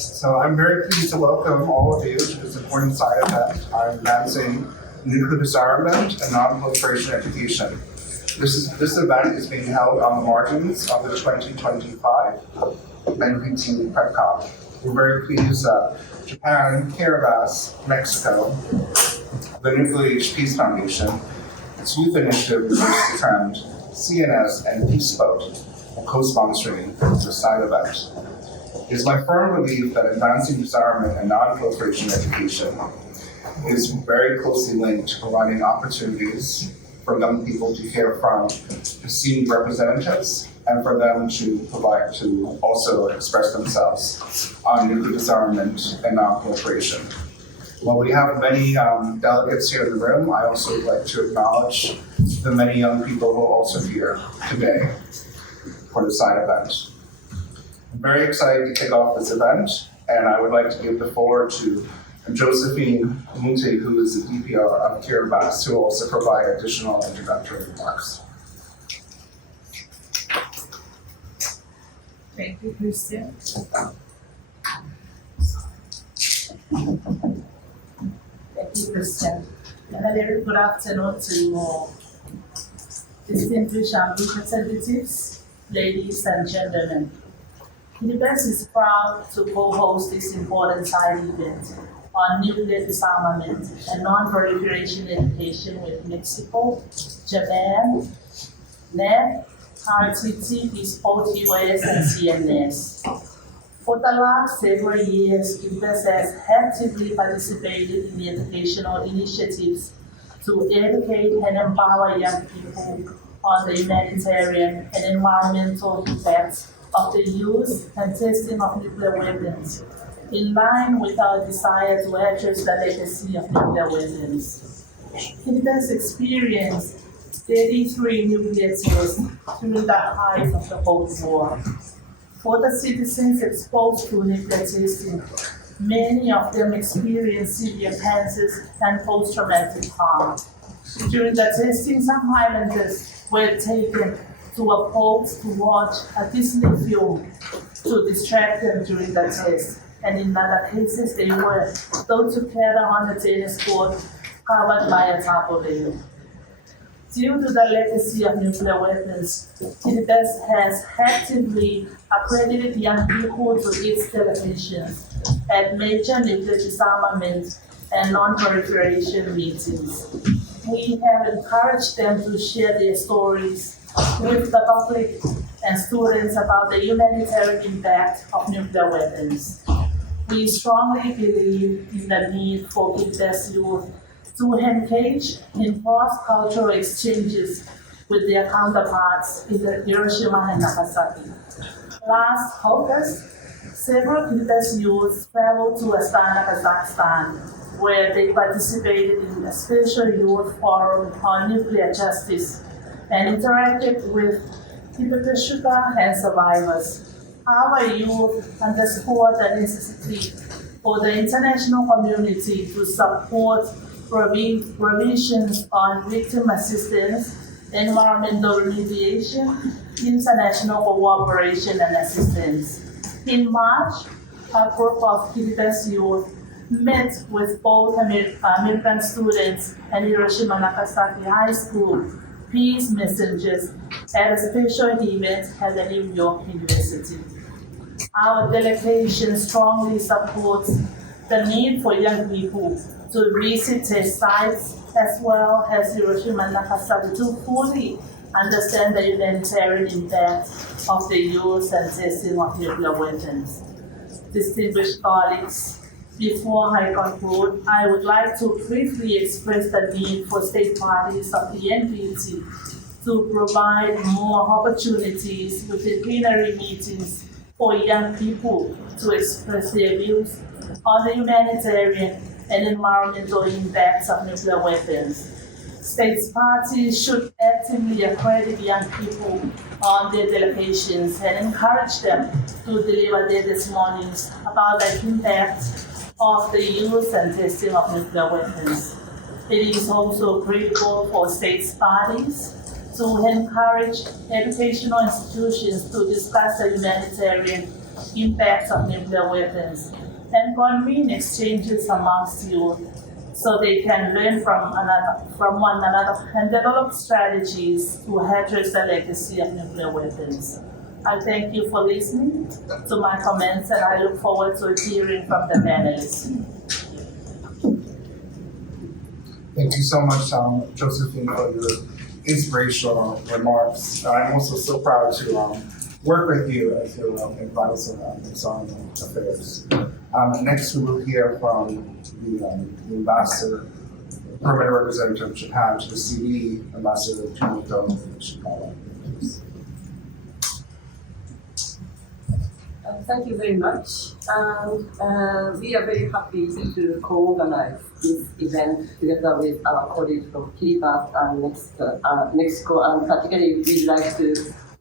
So I'm very pleased to welcome all of you to this important side event on advancing nuclear disarmament and non-proliferation education. This event is being held on the margins of the 2025 NPT PrepCom. We're very pleased that Japan, Kiribati, Mexico, the Nuclear Age Peace Foundation, its youth initiative, Reduce the Trend, CNS, and Peace Boat are co-sponsoring this side event. It is my firm belief that advancing disarmament and non-proliferation education is very closely linked to providing opportunities for young people to hear from esteemed representatives and for them to also express themselves on nuclear disarmament and non-proliferation. While we have many delegates here in the room, I also would like to acknowledge the many young people who are also here today for the side event. I'm very excited to kick off this event, and I would like to give the floor to Josephine Mute, who is the DPR of Kiribati, who will also provide additional introductory remarks. Thank you, Christian. Thank you, Christian. And a very good afternoon to distinguished representatives, ladies and gentlemen. Kiribati is proud to co-host this important side event on nuclear disarmament and non-proliferation education with Mexico, Japan, NEP, RTT, both US and CNS. For the last several years, Kiribati has actively participated in the educational initiatives to educate and empower young people on the humanitarian and environmental impacts of the use and testing of nuclear weapons, in line with our desire to address the legacy of nuclear weapons. Kiribati experienced 33 nuclear tests during the height of the Cold War. For the citizens exposed to nuclear testing, many of them experienced severe cancers and post-traumatic harm. During the testing, some islanders were taken to a port to watch a Disney film to distract them during the test, and in other cases they were thrown together on a tennis court covered by a tarpaulin. Due to the legacy of nuclear weapons, Kiribati has actively accredited young people to its delegations at major nuclear disarmament and non-proliferation meetings. We have encouraged them to share their stories with the public and students about the humanitarian impact of nuclear weapons. We strongly believe in the need for Kiribati youth to engage in cross-cultural exchanges with their counterparts in Hiroshima and Nagasaki. Last August, several Kiribati youth traveled to Astana, Kazakhstan, where they participated in a special youth forum on nuclear justice and interacted with Kiribati and survivors. Our youth underscored the necessity for the international community to support provisions on victim assistance, environmental remediation, international cooperation and assistance. In March, a group of Kiribati youth met with both American students and Hiroshima Nagasaki High School peace messengers at a special event at the New York University. Our delegation strongly supports the need for young people to visit test sites as well as Hiroshima and Nagasaki to fully understand the humanitarian impact of the use and testing of nuclear weapons. Distinguished colleagues, before I conclude, I would like to briefly express the need for state parties of the NPT to provide more opportunities within plenary meetings for young people to express their views on the humanitarian and environmental impacts of nuclear weapons. States parties should actively accredit young people on their delegations and encourage them to deliver their testimonies about the impact of the use and testing of nuclear weapons. It is also critical for states parties to encourage educational institutions to discuss the humanitarian impacts of nuclear weapons and convene exchanges amongst you so they can learn from one another and develop strategies to address the legacy of nuclear weapons. I thank you for listening to my comments and I look forward to hearing from the panelists. Thank you so much, Josephine, for your inspirational remarks. I'm also so proud to work with you as your advisor on disarmament affairs. Next, we will hear from the ambassador, permanent representative of Japan to the CD, Ambassador Tomito Ishikawa. Thank you very much. And we are very happy to co-organize this event together with our colleagues from Kiribati and Mexico. And particularly, we'd like to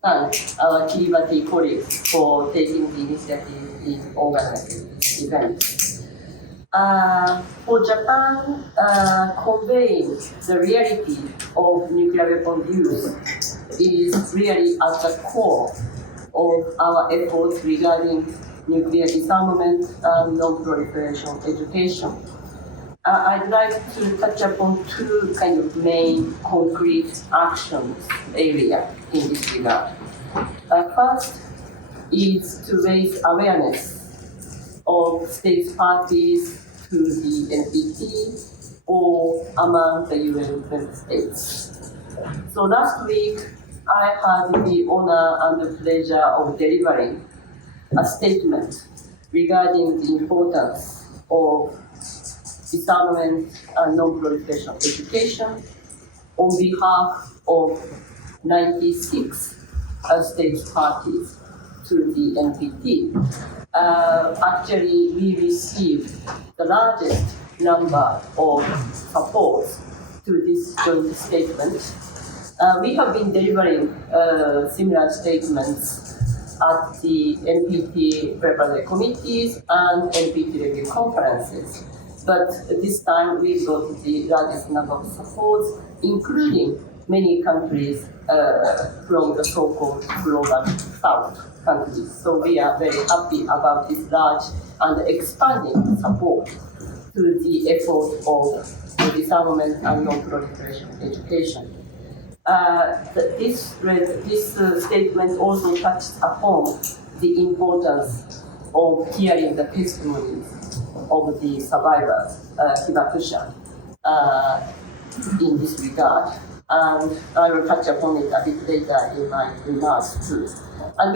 thank our Kiribati colleagues for taking the initiative in organizing this event. For Japan, conveying the reality of nuclear weapon use is really at the core of our efforts regarding nuclear disarmament and non-proliferation education. I'd like to touch upon two kind of main concrete actions area in this regard. First is to raise awareness of state parties to the NPT or among the UN member states. So last week, I had the honor and the pleasure of delivering a statement regarding the importance of disarmament and non-proliferation education on behalf of 96 state parties to the NPT. Actually, we received the largest number of supports to this joint statement. We have been delivering similar statements at the NPT Preparatory committees and NPT review conferences. But this time we got the largest number of supports, including many countries from the so-called global south countries. So we are very happy about this large and expanding support to the effort of disarmament and non-proliferation education. This statement also touched upon the importance of hearing the testimonies of the survivors, Hibakusha, in this regard. And I will touch upon it a bit later in my remarks too. And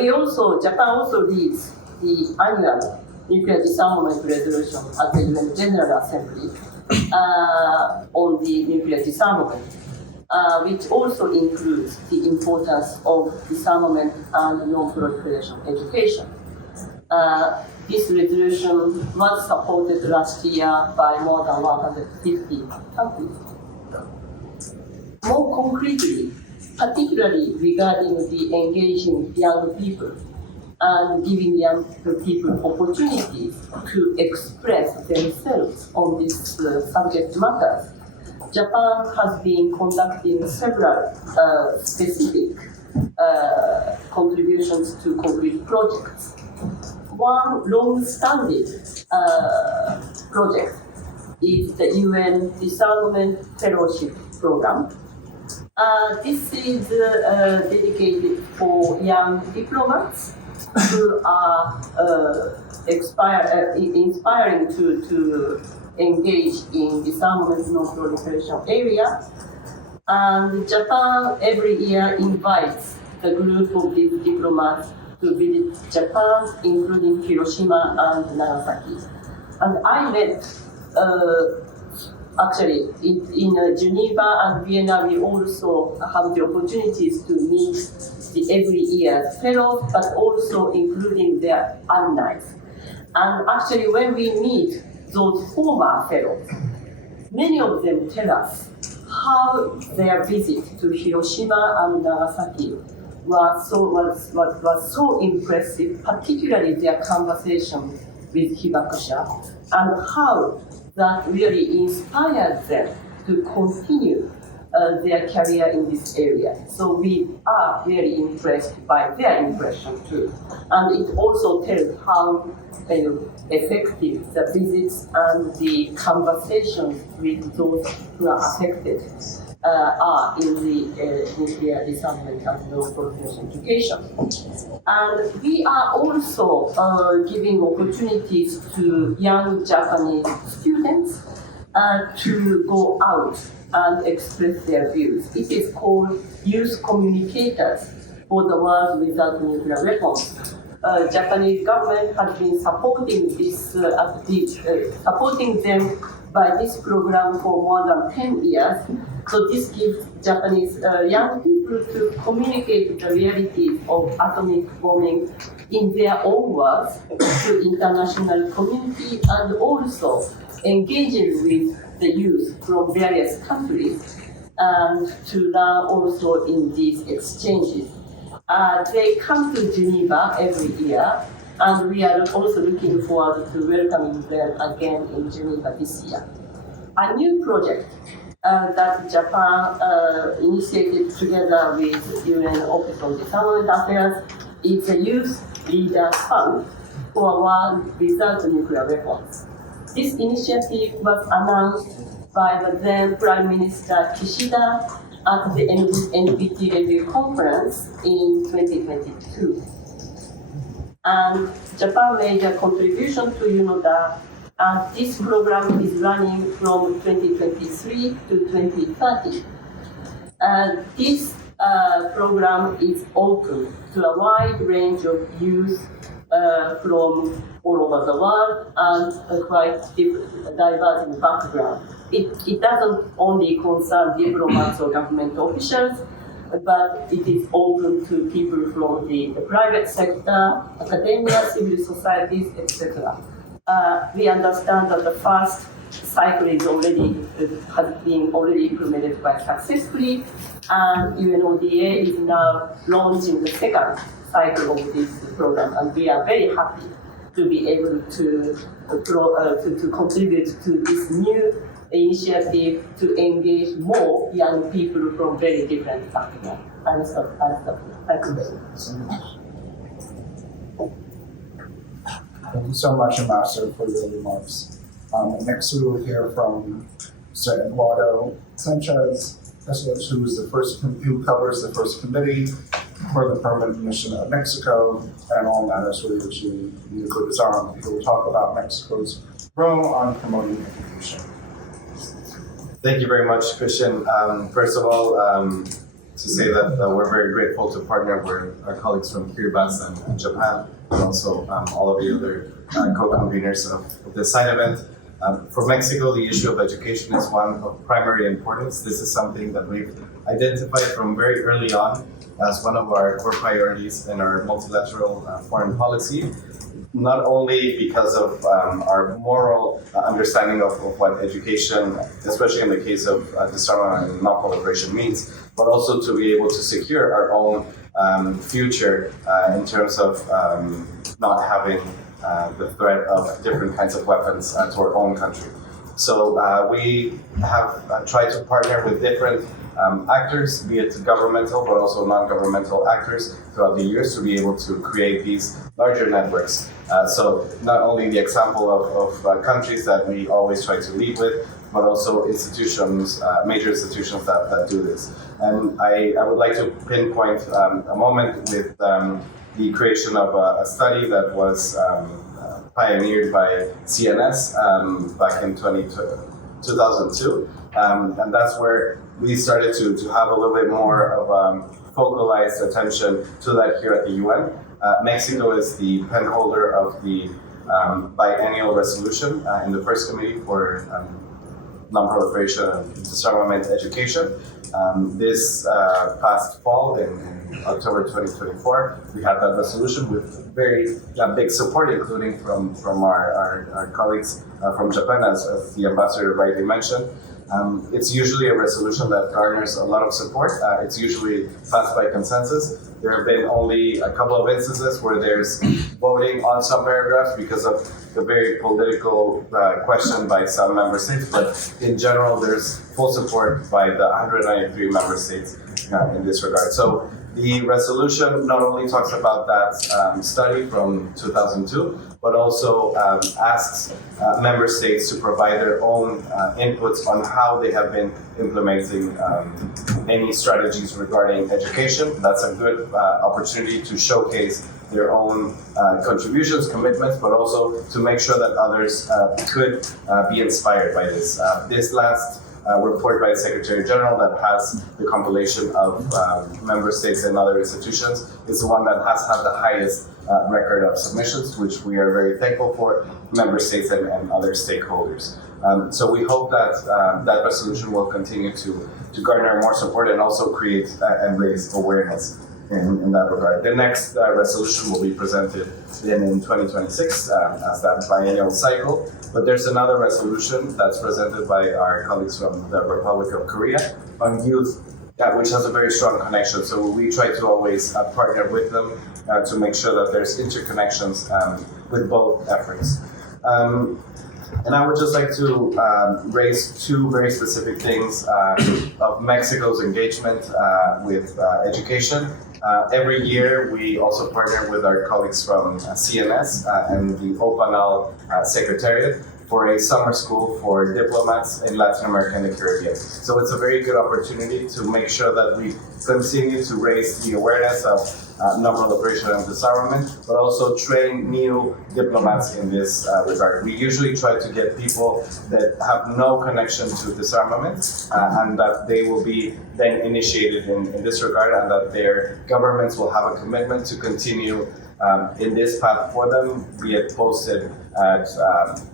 Japan also leads the annual nuclear disarmament resolution at the UN General Assembly on the nuclear disarmament, which also includes the importance of disarmament and non-proliferation education. This resolution was supported last year by more than 150 countries. More concretely, particularly regarding the engaging young people and giving young people opportunities to express themselves on this subject matters, Japan has been conducting several specific contributions to concrete projects. One long-standing project is the UN Disarmament Fellowship Program. This is dedicated for young diplomats who are inspiring to engage in disarmament non-proliferation area. And Japan every year invites the group of these diplomats to visit Japan, including Hiroshima and Nagasaki. And I met, actually, in Geneva and Vienna, we also have the opportunities to meet the every year fellows, but also including their alumni. And actually, when we meet those former fellows, many of them tell us how their visit to Hiroshima and Nagasaki was so impressive, particularly their conversation with Hibakusha, and how that really inspired them to continue their career in this area. So we are very impressed by their impression too. And it also tells how effective the visits and the conversations with those who are affected are in the nuclear disarmament and non-proliferation education. And we are also giving opportunities to young Japanese students to go out and express their views. It is called Youth Communicators for the World Without Nuclear Weapons. Japanese government has been supporting this, supporting them by this program for more than 10 years. So this gives Japanese young people to communicate the realities of atomic bombing in their own words to international community and also engaging with the youth from various countries and to learn also in these exchanges. They come to Geneva every year, and we are also looking forward to welcoming them again in Geneva this year. A new project that Japan initiated together with UN Office on Disarmament Affairs is the Youth Leaders Fund for a World Without Nuclear Weapons. This initiative was announced by the then Prime Minister Kishida at the NPT Review Conference in 2022. And Japan made a contribution to UNODA, and this program is running from 2023 to 2030. And this program is open to a wide range of youth from all over the world and quite diverse in background. It doesn't only concern diplomats or government officials, but it is open to people from the private sector, academia, civil societies, etc. We understand that the first cycle is has been already implemented quite successfully, and UNODA is now launching the second cycle of this program, and we are very happy to be able to contribute to this new initiative to engage more young people from very different backgrounds. Thank you very much. Thank you so much, Ambassador, for your remarks. Next, we will hear from Mr. Eduardo Sanchez, who covers the first committee for the permanent mission of Mexico and all matters related to nuclear disarmament. He will talk about Mexico's role on promoting education. Thank you very much, Christian. First of all, to say that we're very grateful to partner with our colleagues from Kiribati and Japan, and also all of the other co-conveners of this side event. For Mexico, the issue of education is one of primary importance. This is something that we've identified from very early on as one of our core priorities in our multilateral foreign policy, not only because of our moral understanding of what education, especially in the case of disarmament and non-proliferation means, but also to be able to secure our own future in terms of not having the threat of different kinds of weapons to our own country. So we have tried to partner with different actors, be it governmental but also non-governmental actors throughout the years to be able to create these larger networks. So not only the example of countries that we always try to lead with, but also institutions, major institutions that do this. And I would like to pinpoint a moment with the creation of a study that was pioneered by CNS back in 2002. And that's where we started to have a little bit more of focalized attention to that here at the UN. Mexico is the pen holder of the biennial resolution in the first committee for non-proliferation and disarmament education. This past fall, in October 2024, we had that resolution with very big support, including from our colleagues from Japan, as the ambassador rightly mentioned. It's usually a resolution that garners a lot of support. It's usually passed by consensus, There have been only a couple of instances where there's voting on some paragraphs because of the very political question by some member states, but in general, there's full support by the 193 member states in this regard. So the resolution not only talks about that study from 2002, but also asks member states to provide their own inputs on how they have been implementing any strategies regarding education. That's a good opportunity to showcase their own contributions, commitments, but also to make sure that others could be inspired by this. This last report by the Secretary General that has the compilation of member states and other institutions is the one that has had the highest record of submissions, which we are very thankful for, member states and other stakeholders. So we hope that that resolution will continue to garner more support and also create and raise awareness in that regard. The next resolution will be presented in 2026 as that biennial cycle. But there's another resolution that's presented by our colleagues from the Republic of Korea on youth, which has a very strong connection. So we try to always partner with them to make sure that there's interconnections with both efforts. And I would just like to raise two very specific things of Mexico's engagement with education. Every year, we also partner with our colleagues from CNS and the OPANAL Secretariat for a summer school for diplomats in Latin America and the Caribbean. So it's a very good opportunity to make sure that we continue to raise the awareness of non-proliferation and disarmament, but also train new diplomats in this regard. We usually try to get people that have no connection to disarmament and that they will be then initiated in this regard, and that their governments will have a commitment to continue in this path for them, be it posted at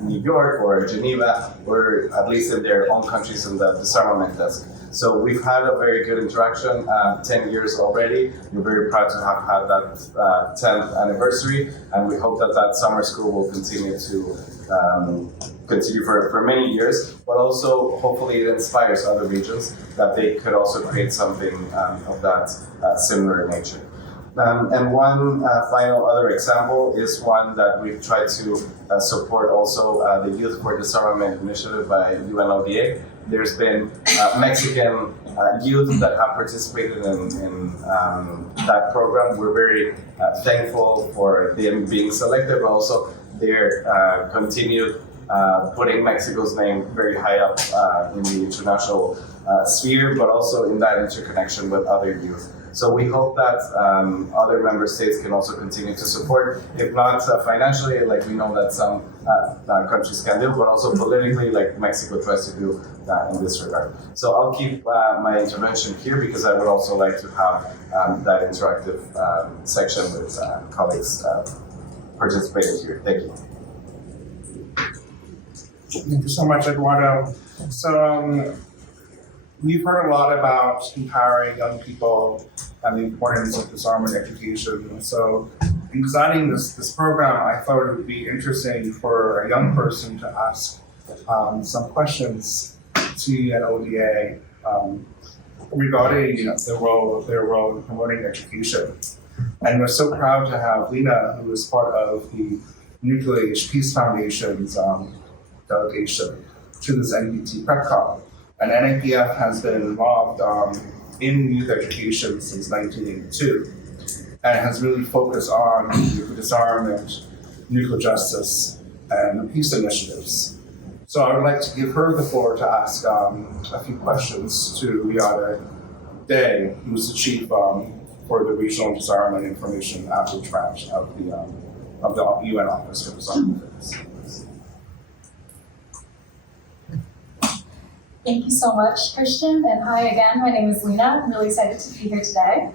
New York or Geneva, or at least in their own countries in the disarmament desk. So we've had a very good interaction, 10 years already. We're very proud to have had that 10th anniversary, and we hope that that summer school will continue to continue for many years, but also hopefully it inspires other regions that they could also create something of that similar nature. And one final other example is one that we've tried to support also, the Youth for Disarmament initiative by UNODA. There's been Mexican youth that have participated in that program. We're very thankful for them being selected, but also their continued putting Mexico's name very high up in the international sphere, but also in that interconnection with other youth. So we hope that other member states can also continue to support, if not financially, like we know that some countries can do, but also politically, like Mexico tries to do in this regard. So I'll keep my intervention here because I would also like to have that interactive section with colleagues participating here. Thank you. Thank you so much, Eduardo. So we've heard a lot about empowering young people and the importance of disarmament education. So in designing this program, I thought it would be interesting for a young person to ask some questions to UNODA regarding their role in promoting education. And we're so proud to have Lena, who is part of the Nuclear Age Peace Foundation's delegation to this NPT PrepCom. And NAPF has been involved in youth education since 1982 and has really focused on nuclear disarmament, nuclear justice, and peace initiatives. So I would like to give her the floor to ask a few questions to Riada Day, who's the chief for the Regional Disarmament Information Outreach Branch of the UN Office for Disarmament Affairs. Thank you so much, Christian, and hi again. My name is Lena. I'm really excited to be here today.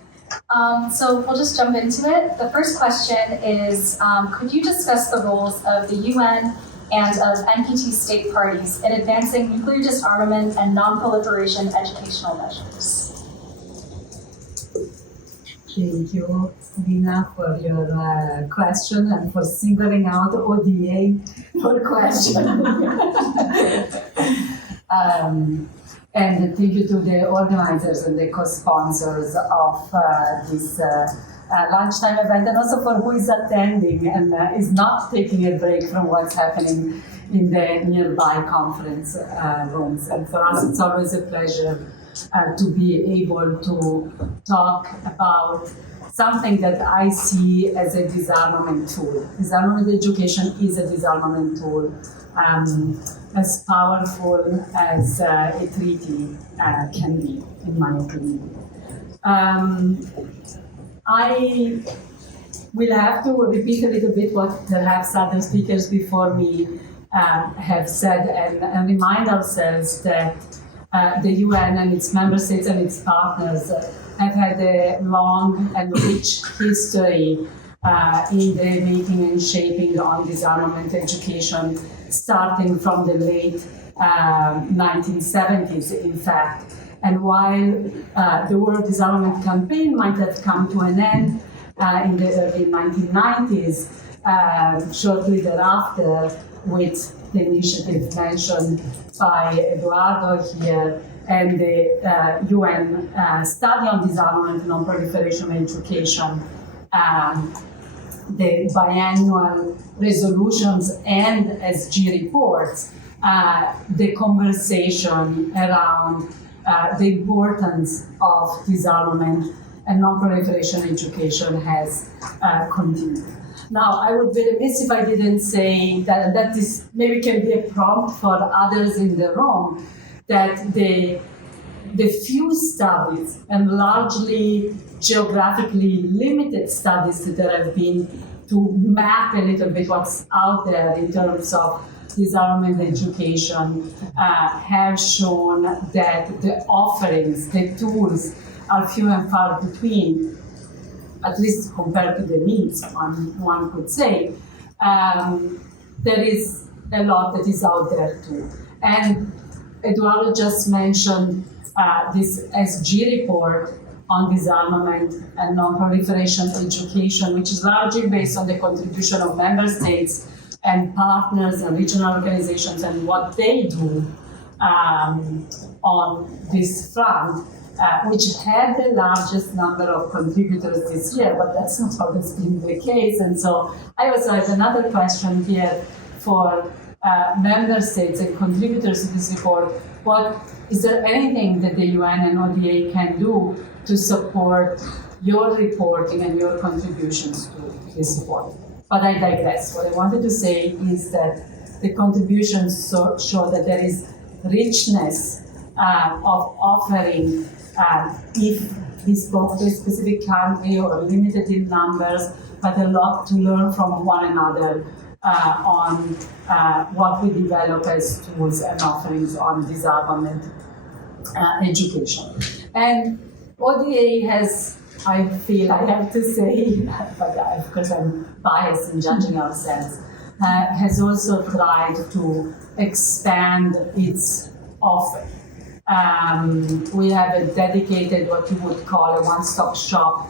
So we'll just jump into it. The first question is, could you discuss the roles of the UN and of NPT state parties in advancing nuclear disarmament and non-proliferation educational measures? Thank you, Lina, for your question and for singling out ODA for question. And thank you to the organizers and the co-sponsors of this lunchtime event, and also for who is attending and is not taking a break from what's happening in the nearby conference rooms. And for us, it's always a pleasure to be able to talk about something that I see as a disarmament tool. Disarmament education is a disarmament tool, as powerful as a treaty can be, in my opinion. I will have to repeat a little bit what perhaps other speakers before me have said, and remind ourselves that the UN and its member states and its partners have had a long and rich history in the making and shaping on disarmament education, starting from the late 1970s, in fact. And while the World Disarmament Campaign might have come to an end in the early 1990s, shortly thereafter, with the initiative mentioned by Eduardo here, and the UN study on disarmament and non-proliferation education, the biannual resolutions and SG reports, the conversation around the importance of disarmament and non-proliferation education has continued. Now, I would be remiss if I didn't say that this maybe can be a prompt for others in the room, that the few studies and largely geographically limited studies that there have been to map a little bit what's out there in terms of disarmament education have shown that the offerings, the tools are few and far between, at least compared to the needs, one could say. There is a lot that is out there too. And Eduardo just mentioned this SG report on disarmament and non-proliferation education, which is largely based on the contribution of member states and partners and regional organizations and what they do on this front, which had the largest number of contributors this year, but that's not always been the case. And so I also have another question here for member states and contributors to this report. Is there anything that the UN and ODA can do to support your reporting and your contributions to this report? But I digress. What I wanted to say is that the contributions show that there is richness of offering, if bespoke to a specific country or limited in numbers, but a lot to learn from one another on what we develop as tools and offerings on disarmament education. And ODA has, I feel I have to say, but of course I'm biased in judging ourselves, has also tried to expand its offer. We have a dedicated, what you would call a one-stop shop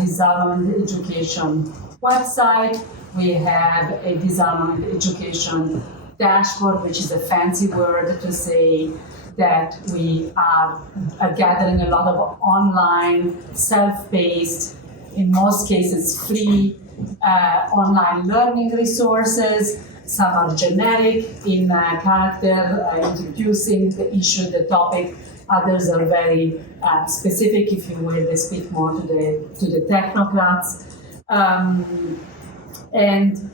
disarmament education website. We have a disarmament education dashboard, which is a fancy word to say that we are gathering a lot of online, self-paced, in most cases free online learning resources. Some are generic in character, introducing the issue, the topic. Others are very specific, if you will. They speak more to the technocrats. And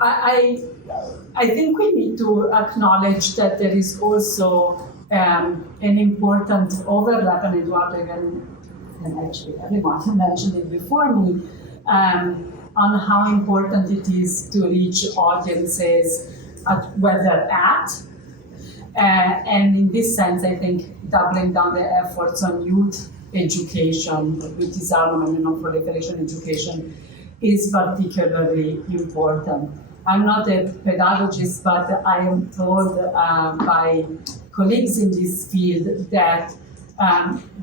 I think we need to acknowledge that there is also an important overlap, and Eduardo and actually everyone mentioned it before me, on how important it is to reach audiences at where they're at. And in this sense, I think doubling down the efforts on youth education with disarmament and non-proliferation education is particularly important. I'm not a pedagogist, but I am told by colleagues in this field that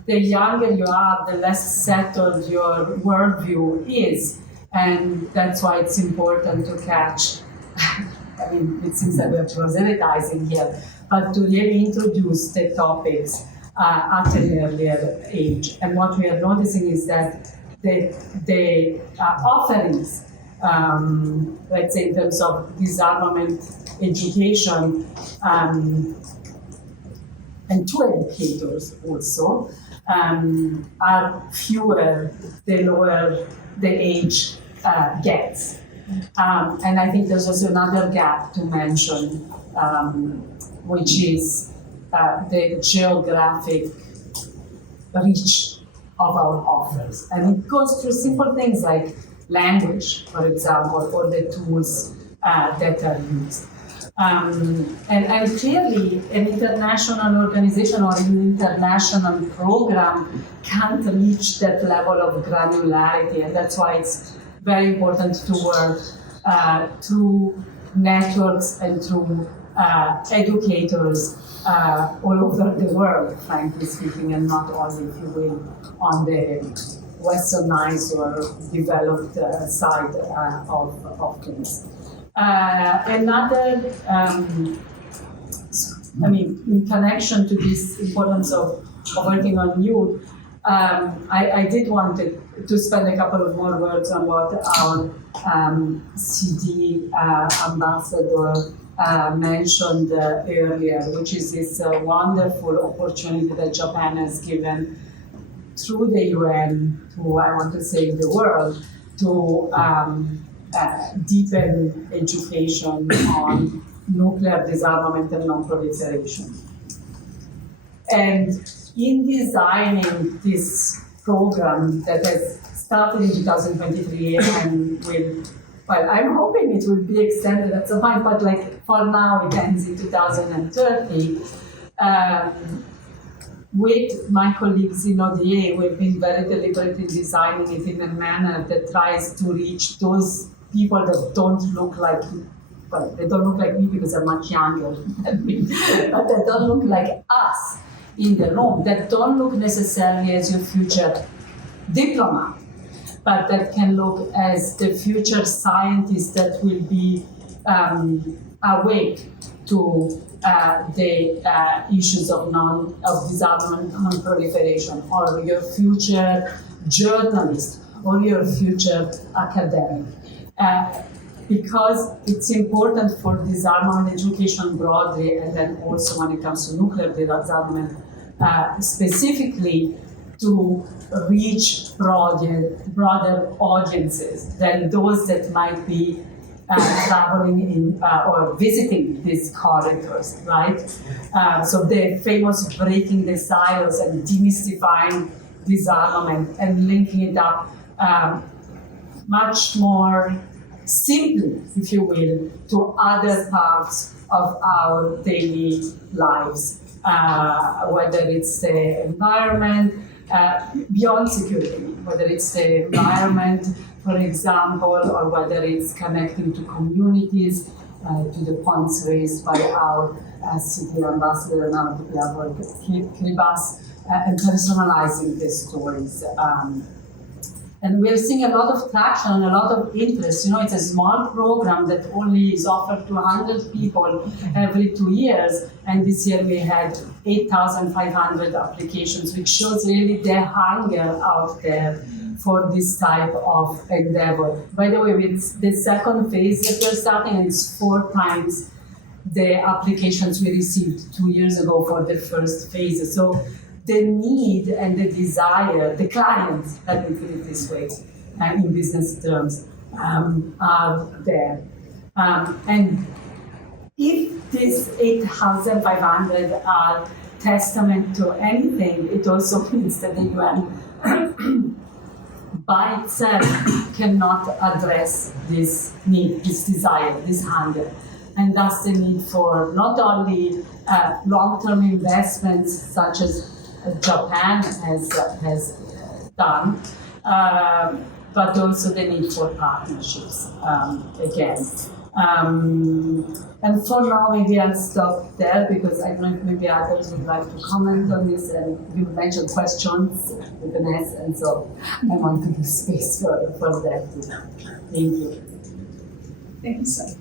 the younger you are, the less settled your worldview is. And that's why it's important to catch, I mean, it seems that we're proselytizing here, but to really introduce the topics at an earlier age. And what we are noticing is that the offerings, let's say in terms of disarmament education, and to educators also, are fewer the lower the age gets. And I think there's also another gap to mention, which is the geographic reach of our offers. And it goes through simple things like language, for example, or the tools that are used. And clearly, an international organization or an international program can't reach that level of granularity, and that's why it's very important to work through networks and through educators all over the world, frankly speaking, and not only, if you will, on the westernized or developed side of things. Another, in connection to this importance of working on youth, I did want to spend a couple of more words on what our CD ambassador mentioned earlier, which is this wonderful opportunity that Japan has given through the UN to, I want to say, the world, to deepen education on nuclear disarmament and non-proliferation. And in designing this program that has started in 2023 and will, well, I'm hoping it will be extended at some point, but like for now it ends in 2030. With my colleagues in ODA, we've been very deliberate in designing it in a manner that tries to reach those people that don't look like, well, they don't look like me because they're much younger than me, but they don't look like us in the room, that don't look necessarily as your future diplomat, but that can look as the future scientists that will be awake to the issues of disarmament, non-proliferation, or your future journalist, or your future academic. Because it's important for disarmament education broadly, and then also when it comes to nuclear disarmament specifically, to reach broader audiences than those that might be traveling in or visiting these corridors, right? So the famous breaking the silos and demystifying disarmament and linking it up much more simply, if you will, to other parts of our daily lives, whether it's the environment, beyond security, whether it's the environment, for example, or whether it's connecting to communities, to the points raised by our city ambassador and our Kiribati, and personalizing the stories. And we're seeing a lot of traction and a lot of interest. You know, it's a small program that only is offered to 100 people every 2 years. And this year we had 8,500 applications, which shows really the hunger out there for this type of endeavor. By the way, it's the second phase that we're starting, and it's 4 times the applications we received 2 years ago for the first phase. So the need and the desire, the clients, let me put it this way, in business terms, are there. And if these 8,500 are testament to anything, it also means that the UN by itself cannot address this need, this desire, this hunger. And thus the need for not only long-term investments such as Japan has done, but also the need for partnerships again. And for now, maybe I'll stop there because I don't know if maybe others would like to comment on this. And you mentioned questions with an S, and so I want to give space for that too. Thank you. Thank you so much.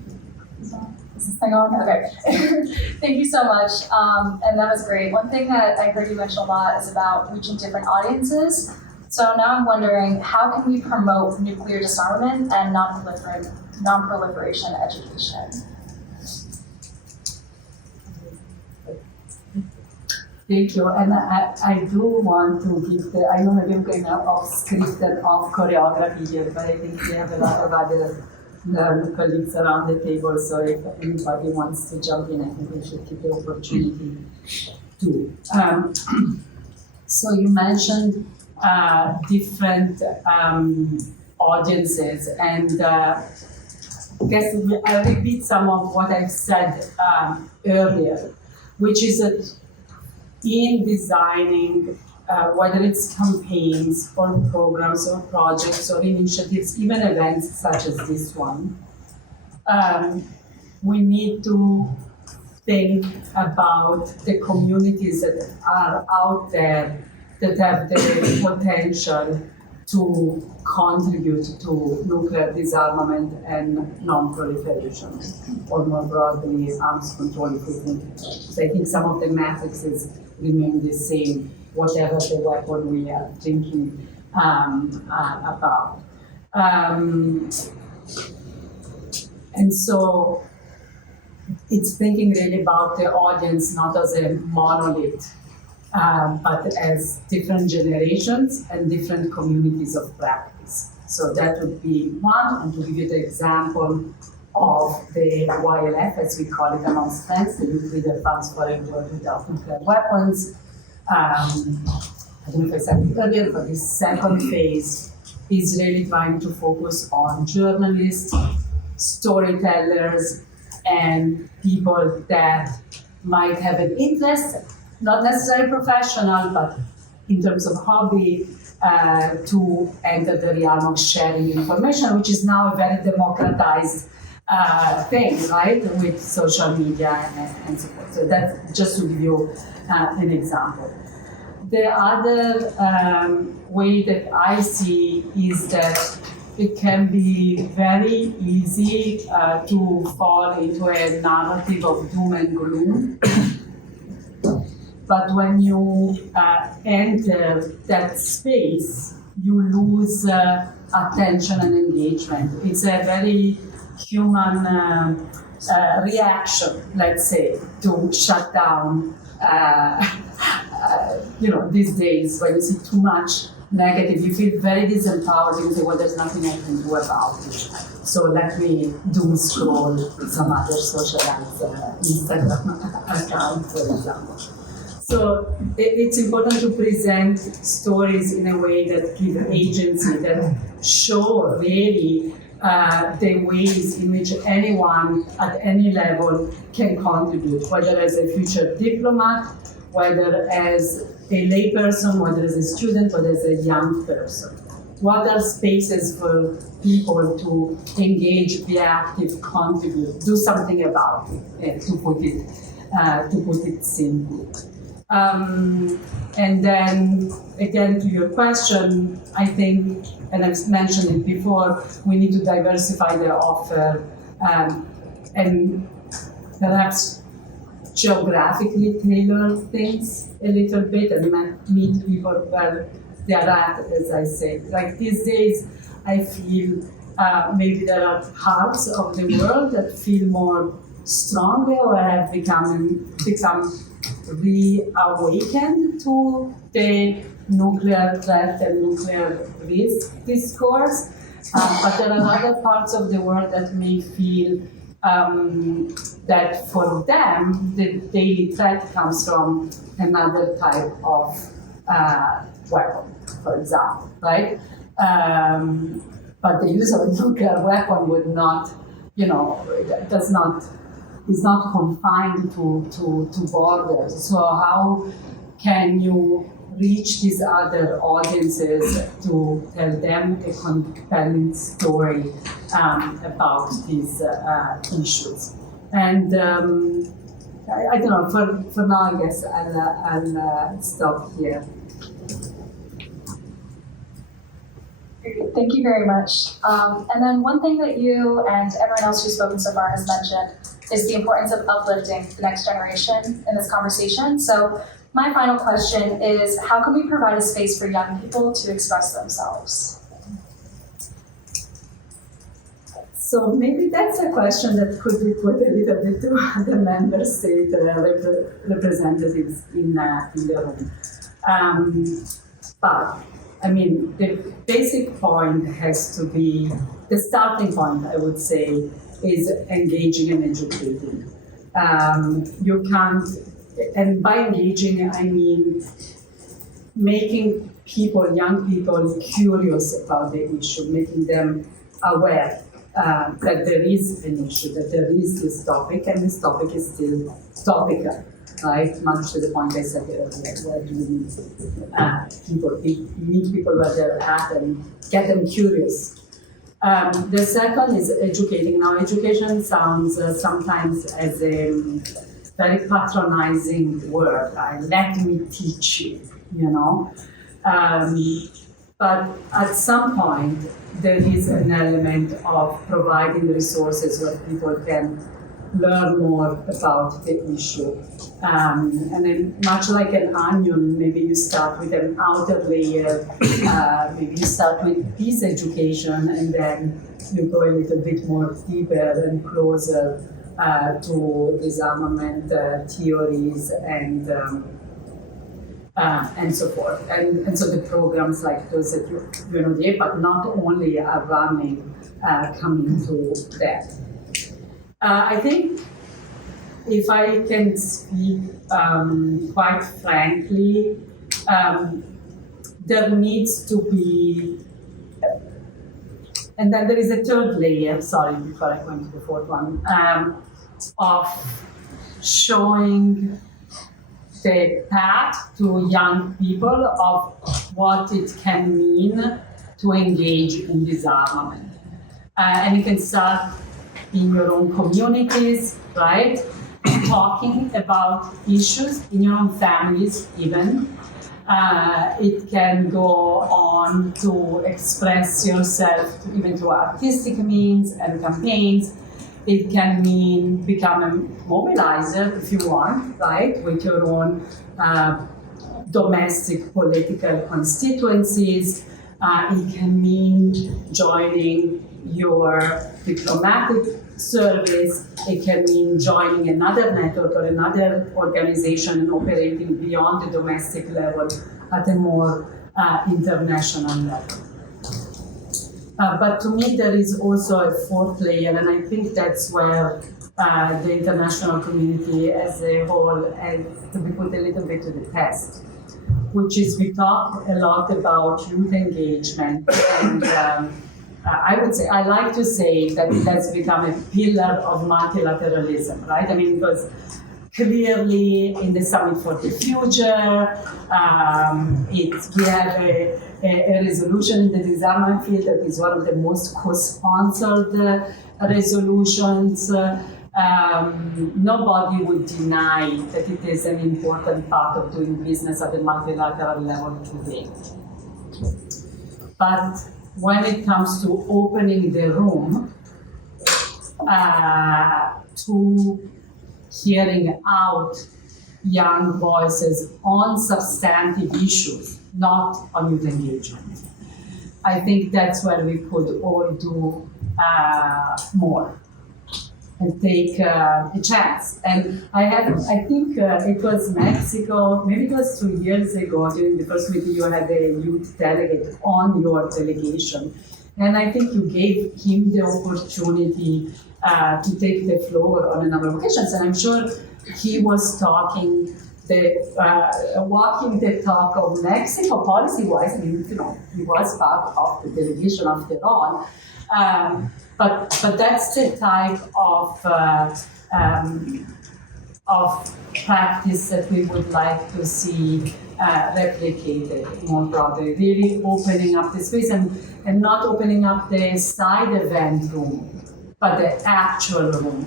Is this thing on? Okay. Thank you so much. And that was great. One thing that I heard you mention a lot is about reaching different audiences. So now I'm wondering, how can we promote nuclear disarmament and non-proliferation education? Thank you. And I do want to give I know maybe I'm going off script and off choreography here, but I think we have a lot of other colleagues around the table, so if anybody wants to jump in, I think we should give the opportunity to. So you mentioned different audiences, and I guess I'll repeat some of what I've said earlier, which is that in designing whether it's campaigns or programs or projects or initiatives, even events such as this one, we need to think about the communities that are out there that have the potential to contribute to nuclear disarmament and non-proliferation, or more broadly, arms control equipment. So I think some of the matrices remain the same, whatever the weapon we are thinking about. And so it's thinking really about the audience not as a monolith, but as different generations and different communities of practice. So that would be one, and to give you the example of the YLF, as we call it amongst friends, the Youth Leader Funds for a World Without Nuclear Weapons. I don't know if I said it earlier, but this second phase is really trying to focus on journalists, storytellers, and people that might have an interest, not necessarily professional, but in terms of hobby, to enter the realm of sharing information, which is now a very democratized thing, right, with social media and so forth. So that's just to give you an example. The other way that I see is that it can be very easy to fall into a narrative of doom and gloom. But when you enter that space, you lose attention and engagement. It's a very human reaction, let's say, to shut down. These days, when you see too much negative, you feel very disempowered and you say, well, there's nothing I can do about it. So let me doom scroll some other socialized Instagram account, for example. So it's important to present stories in a way that give agency, that show really the ways in which anyone at any level can contribute, whether as a future diplomat, whether as a layperson, whether as a student, whether as a young person. What are spaces for people to engage, be active, contribute, do something about it, to put it simply. And then, again, to your question, I think, and I've mentioned it before, we need to diversify the offer and perhaps geographically tailor things a little bit and meet people where they are at, as I say. Like these days, I feel maybe there are parts of the world that feel more strongly or have become reawakened to the nuclear threat and nuclear risk discourse. But there are other parts of the world that may feel that for them, the daily threat comes from another type of weapon, for example, right? But the use of a nuclear weapon would not, is not confined to borders. So how can you reach these other audiences to tell them a compelling story about these issues? And I don't know, for now, I guess I'll stop here. Thank you very much. And then one thing that you and everyone else who's spoken so far has mentioned is the importance of uplifting the next generation in this conversation. So my final question is, how can we provide a space for young people to express themselves? So maybe that's a question that could be put a little bit to the member state representatives in the room. But I mean, the basic point has to be, the starting point, I would say, is engaging and educating. You can't, and by engaging, I mean making people, young people, curious about the issue, making them aware that there is an issue, that there is this topic, and this topic is still topical, right? Much to the point I said earlier, where do you meet people? You meet people where they're at and get them curious. The second is educating. Now, education sounds sometimes as a very patronizing word. Let me teach you, you know. But at some point, there is an element of providing resources where people can learn more about the issue. And then much like an onion, maybe you start with an outer layer, maybe you start with peace education, and then you go a little bit more deeper and closer to disarmament theories and so forth. And so the programs like those that you know, the APAC not only are running, coming to that. I think if I can speak quite frankly, there needs to be, and then there is a third layer, sorry, before I go into the fourth one, of showing the path to young people of what it can mean to engage in disarmament. And you can start in your own communities, right? Talking about issues in your own families even. It can go on to express yourself even through artistic means and campaigns. It can mean become a mobilizer if you want, right? With your own domestic political constituencies. It can mean joining your diplomatic service. It can mean joining another network or another organization and operating beyond the domestic level at a more international level. But to me, there is also a fourth layer, and I think that's where the international community as a whole has to be put a little bit to the test, which is we talk a lot about youth engagement, and I would say, I like to say that it has become a pillar of multilateralism, right? I mean, because clearly in the Summit for the Future, we have a resolution in the disarmament field that is one of the most co-sponsored resolutions. Nobody would deny that it is an important part of doing business at the multilateral level today. But when it comes to opening the room to hearing out young voices on substantive issues, not on youth engagement, I think that's where we could all do more and take a chance. And I think it was Mexico, maybe it was 2 years ago, during the first meeting you had a youth delegate on your delegation. And I think you gave him the opportunity to take the floor on a number of occasions. And I'm sure he was talking, walking the talk of Mexico policy-wise. I mean, you know, he was part of the delegation after all. But that's the type of practice that we would like to see replicated more broadly, really opening up the space and not opening up the side event room, but the actual room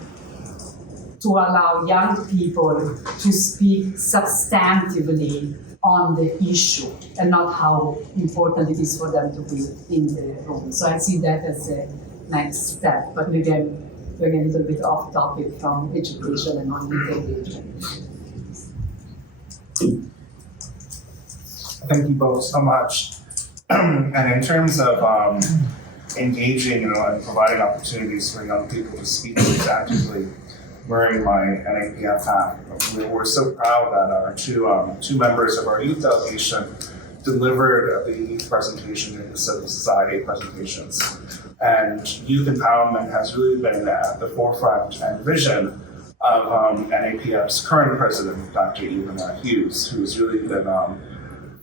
to allow young people to speak substantively on the issue and not how important it is for them to be in the room. So I see that as a next step, but maybe I'm going a little bit off topic from education and on youth engagement. Thank you both so much. And in terms of engaging, and providing opportunities for young people to speak actively wearing my NAPF hat, we're so proud that our two members of our youth delegation delivered the youth presentation in the civil society presentations. And youth empowerment has really been at the forefront and vision of NAPF's current president, Dr. Evan Hughes, who's really been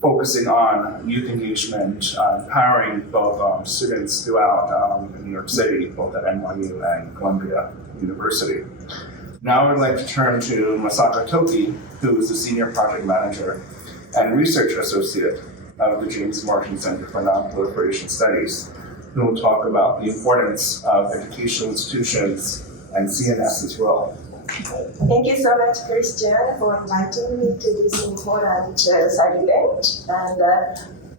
focusing on youth engagement, empowering both students throughout New York City, both at NYU and Columbia University. Now I'd like to turn to Masaka Toki, who is the Senior Project Manager and Research Associate of the James Martin Center for Non-Proliferation Studies, who will talk about the importance of educational institutions and CNS's role. Thank you so much, Christian, for inviting me to this important side event. And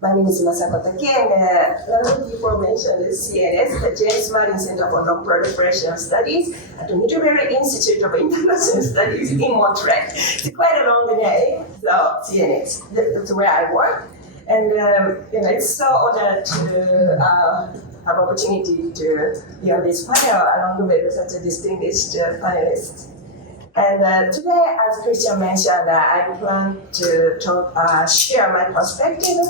my name is Masako Toki, and a lot of people mentioned the CNS, the James Martin Center for Non-Proliferation Studies at the Literary Institute of International Studies in Montreal. It's quite a long name, so CNS, that's where I work. And it's so honored to have opportunity to be on this panel along with such a distinguished panelist. And today, as Christian mentioned, I plan to share my perspective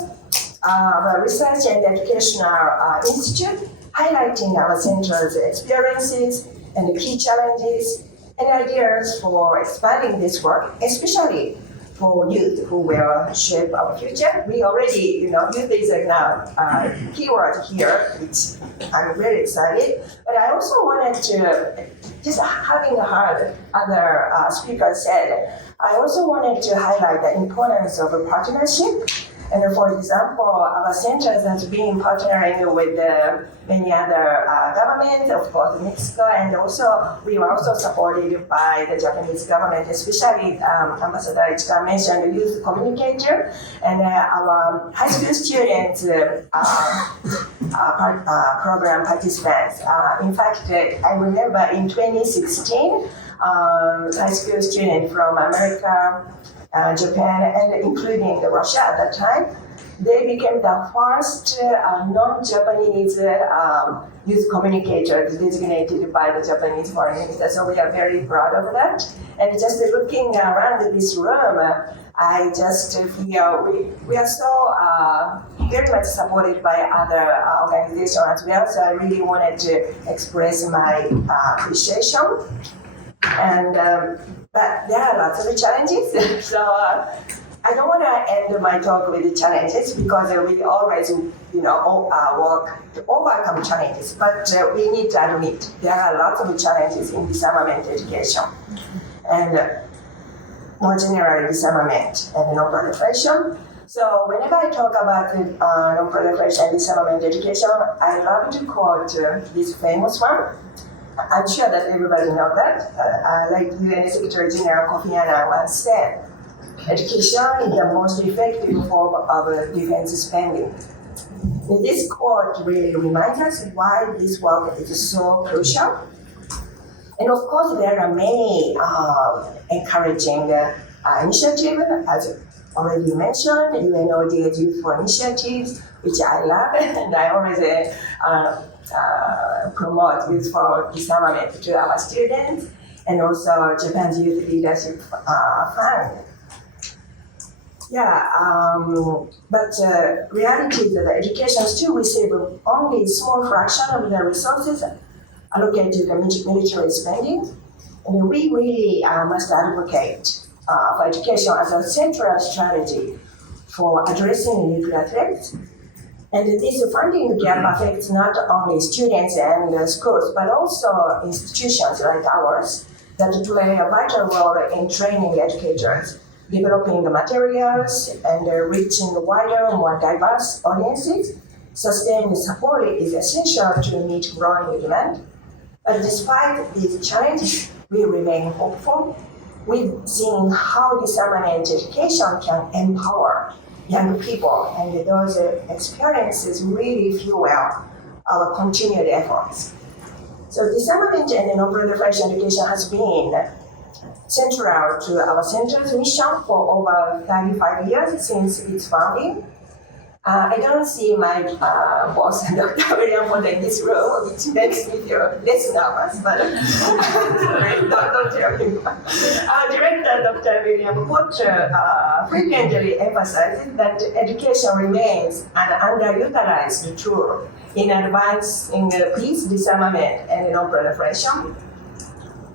of a research and educational institute, highlighting our center's experiences and the key challenges and ideas for expanding this work, especially for youth who will shape our future. We already, youth is now keyword here, which I'm very excited. But I also wanted to, just having heard other speakers said, I also wanted to highlight the importance of a partnership. And for example, our center has been partnering with many other governments, of course, Mexico, and also we were also supported by the Japanese government, especially Ambassador Ichika mentioned the youth communicator, and our high school students program participants. In fact, I remember in 2016, high school students from America, Japan, and including Russia at that time, they became the first non-Japanese youth communicators designated by the Japanese foreign minister. So we are very proud of that. And just looking around this room, I just feel we are so very much supported by other organizations as well. So I really wanted to express my appreciation. And but there are lots of challenges. So I don't want to end my talk with the challenges because we always, work to overcome challenges. But we need to admit there are lots of challenges in disarmament education, and more generally disarmament and non-proliferation. So whenever I talk about non-proliferation and disarmament education, I love to quote this famous one. I'm sure that everybody knows that. Like UN Secretary General Kofi Annan once said, education is the most effective form of defense spending. This quote really reminds us why this work is so crucial. And of course, there are many encouraging initiatives, as already mentioned, UNODA's Youthful Initiatives, which I love, and I always promote youthful disarmament to our students, and also Japan's Youth Leadership Fund. But reality is that education still receives only a small fraction of the resources allocated to the military spending, and we really must advocate for education as a central strategy for addressing nuclear threats. And this funding gap affects not only students and schools, but also institutions like ours that play a vital role in training educators, developing the materials, and reaching wider, more diverse audiences. Sustained support is essential to meet growing demand. But despite these challenges, we remain hopeful. We've seen how disarmament education can empower young people, and those experiences really fuel our continued efforts. So disarmament and non-proliferation education has been central to our center's mission for over 35 years since its founding. I don't see my boss, Dr. William, in this room, which makes me feel less nervous, but don't tell him. Director Dr. William Potter frequently emphasizes that education remains an underutilized tool in advancing peace, disarmament, and non-proliferation.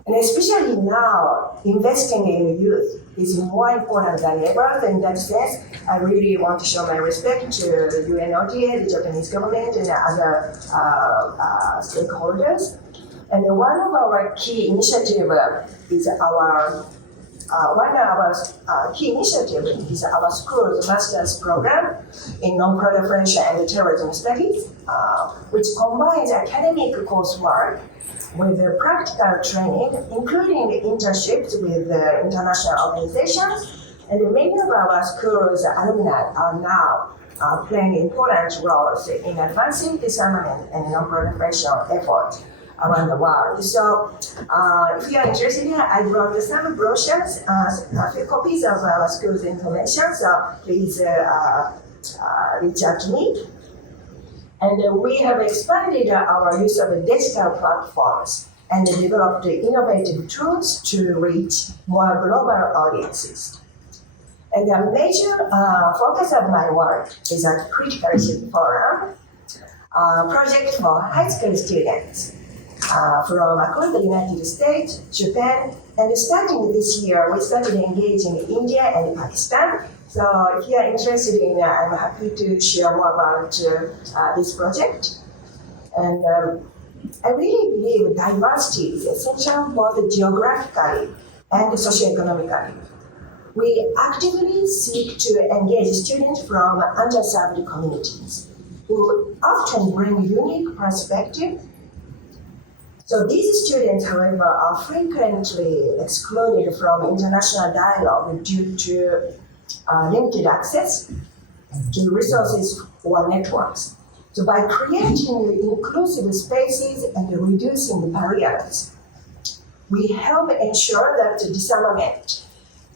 And especially now, investing in youth is more important than ever. In that sense, I really want to show my respect to the UNODA, the Japanese government, and other stakeholders. And one of our key initiatives is our school's master's program in non-proliferation and terrorism studies, which combines academic coursework with practical training, including internships with international organizations. And many of our school's alumni are now playing important roles in advancing disarmament and non-proliferation efforts around the world. So if you are interested, I brought some brochures, a few copies of our school's information, so please reach out to me. And we have expanded our use of digital platforms and developed innovative tools to reach more global audiences. And a major focus of my work is a critical issue forum project for high school students from across the United States, Japan, and starting this year, we started engaging India and Pakistan. So if you are interested in, I'm happy to share more about this project. And I really believe diversity is essential both geographically and socioeconomically. We actively seek to engage students from underserved communities who often bring unique perspectives. So these students, however, are frequently excluded from international dialogue due to limited access to resources or networks. So by creating inclusive spaces and reducing the barriers, we help ensure that disarmament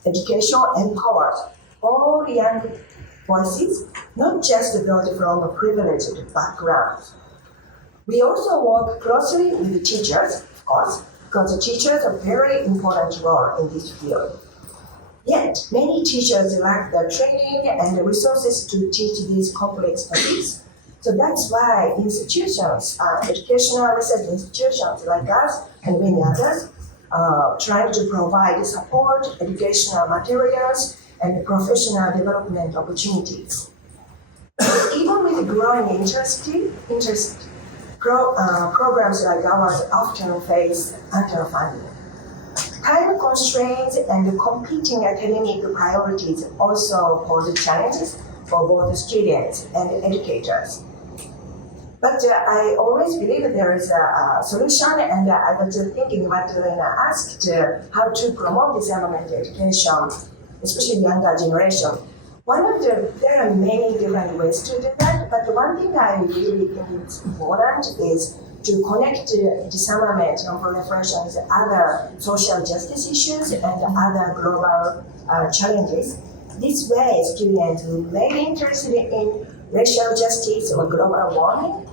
education empowers all young voices, not just those from privileged backgrounds. We also work closely with the teachers, of course, because the teachers have a very important role in this field. Yet, many teachers lack the training and the resources to teach these complex topics. So that's why institutions, educational research institutions like us and many others, trying to provide support, educational materials, and professional development opportunities. Even with growing programs like ours often face underfunding. Time constraints and competing academic priorities also pose challenges for both students and educators. But I always believe there is a solution, and I was thinking what Lena asked, how to promote disarmament education, especially younger generation. There are many different ways to do that, but one thing I really think is important is to connect disarmament, non-proliferation with other social justice issues and other global challenges. This way, students who may be interested in racial justice or global warming,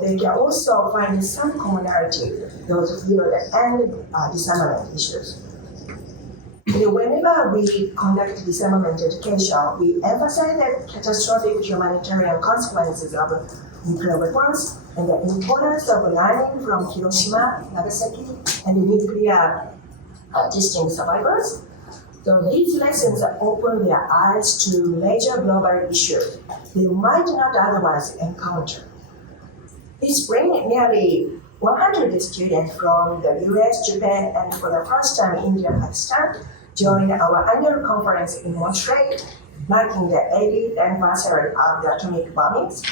they can also find some commonality with those field and disarmament issues. Whenever we conduct disarmament education, we emphasize the catastrophic humanitarian consequences of nuclear weapons and the importance of learning from Hiroshima, Nagasaki, and the nuclear testing survivors. So these lessons open their eyes to major global issues they might not otherwise encounter. This brings nearly 100 students from the US, Japan, and for the first time India and Pakistan joined our annual conference in Montreal, marking the 80th anniversary of the atomic bombings.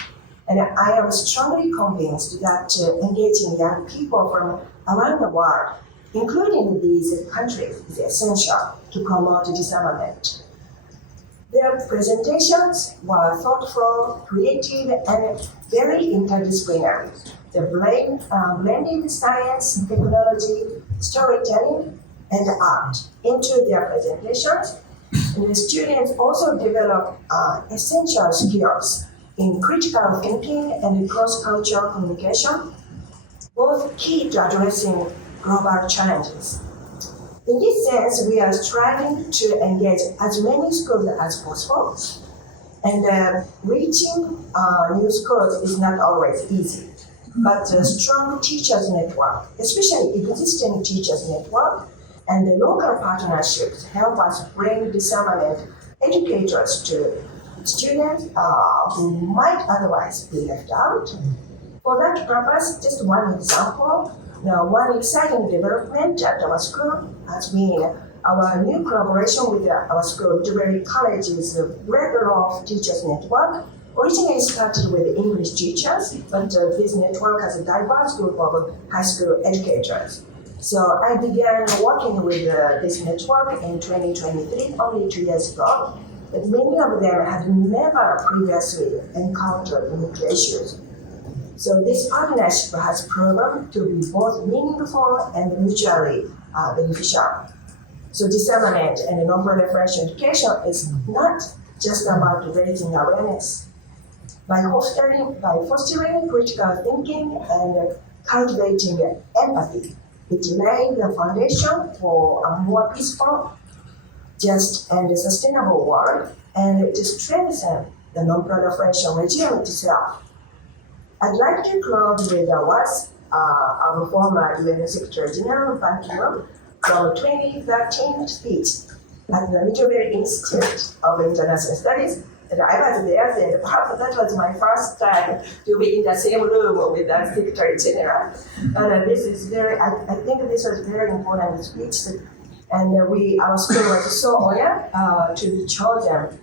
And I am strongly convinced that engaging young people from around the world, including these countries, is essential to promote disarmament. Their presentations were thoughtful, creative, and very interdisciplinary. They blended science, technology, storytelling, and art into their presentations. And the students also develop essential skills in critical thinking and cross-cultural communication, both key to addressing global challenges. In this sense, we are striving to engage as many schools as possible, and reaching new schools is not always easy. But a strong teachers network, especially existing teachers network, and the local partnerships help us bring disarmament educators to students who might otherwise be left out. For that purpose, just one example, one exciting development at our school has been our new collaboration with our school, Literary College's regular teachers network. Originally started with English teachers, but this network has a diverse group of high school educators. So I began working with this network in 2023, only 2 years ago, but many of them had never previously encountered nuclear issues. So this partnership has proven to be both meaningful and mutually beneficial. So disarmament and non-proliferation education is not just about raising awareness. By fostering critical thinking and cultivating empathy, it lays the foundation for a more peaceful, just, and sustainable world, and to strengthen the non-proliferation regime itself. I'd like to close with words our former UN Secretary General Ban Ki-moon from 2013 speech at the Military Institute of International Studies. And I was there, and perhaps that was my first time to be in the same room with the Secretary General. And this is I think this was very important speech. And our school was so honored to be chosen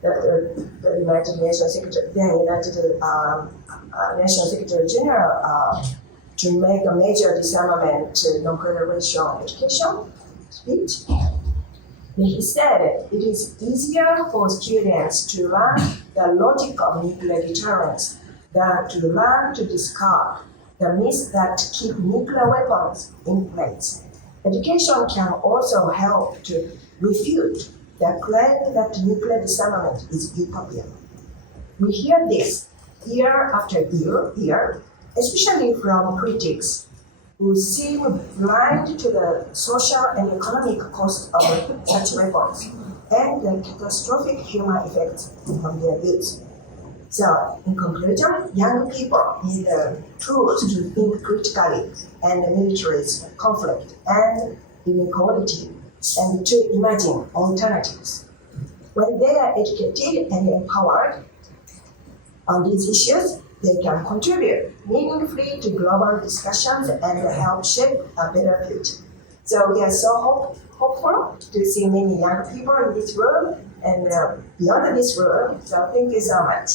the United Nations Secretary General to make a major disarmament non-proliferation education speech. He said it is easier for students to learn the logic of nuclear deterrence than to learn to discard the myths that keep nuclear weapons in place. Education can also help to refute the claim that nuclear disarmament is utopia. We hear this year after year, especially from critics who seem blind to the social and economic cost of such weapons and the catastrophic human effects of their use. So, in conclusion, young people need the tools to think critically and militarize conflict and inequality and to imagine alternatives. When they are educated and empowered on these issues, they can contribute meaningfully to global discussions and help shape a better future. So we are so hopeful to see many young people in this room and beyond this room. So thank you so much.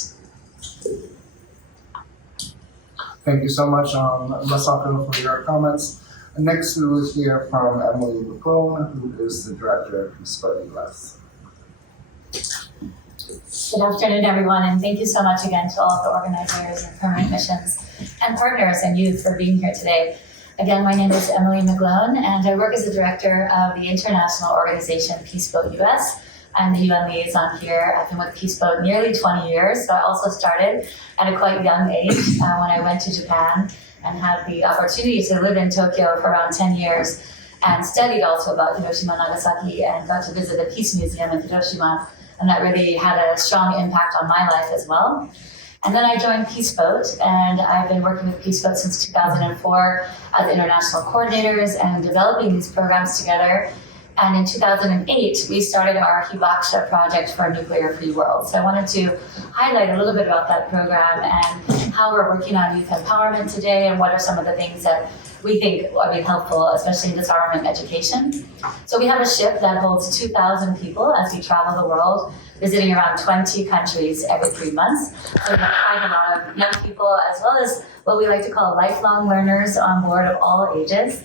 Thank you so much, Masako, for your comments. And next, we will hear from Emily McClone, who is the director of PrepCom US. Good afternoon, everyone, and thank you so much again to all of the organizers and permanent missions and partners and youth for being here today. Again, my name is Emily McClone, and I work as the director of the international organization PrepCom US. I'm the UN liaison here. I've been with PrepCom nearly 20 years, so I also started at a quite young age when I went to Japan and had the opportunity to live in Tokyo for around 10 years and studied also about Hiroshima, Nagasaki, and got to visit the Peace Museum in Hiroshima. And that really had a strong impact on my life as well. And then I joined Peace Boat, and I've been working with Peace Boat since 2004 as international coordinators and developing these programs together. And in 2008, we started our Hibakusha project for a nuclear-free world. So I wanted to highlight a little bit about that program and how we're working on youth empowerment today and what are some of the things that we think will be helpful, especially in disarmament education. So we have a ship that holds 2,000 people as we travel the world, visiting around 20 countries every 3 months. So we have quite a lot of young people, as well as what we like to call lifelong learners on board of all ages.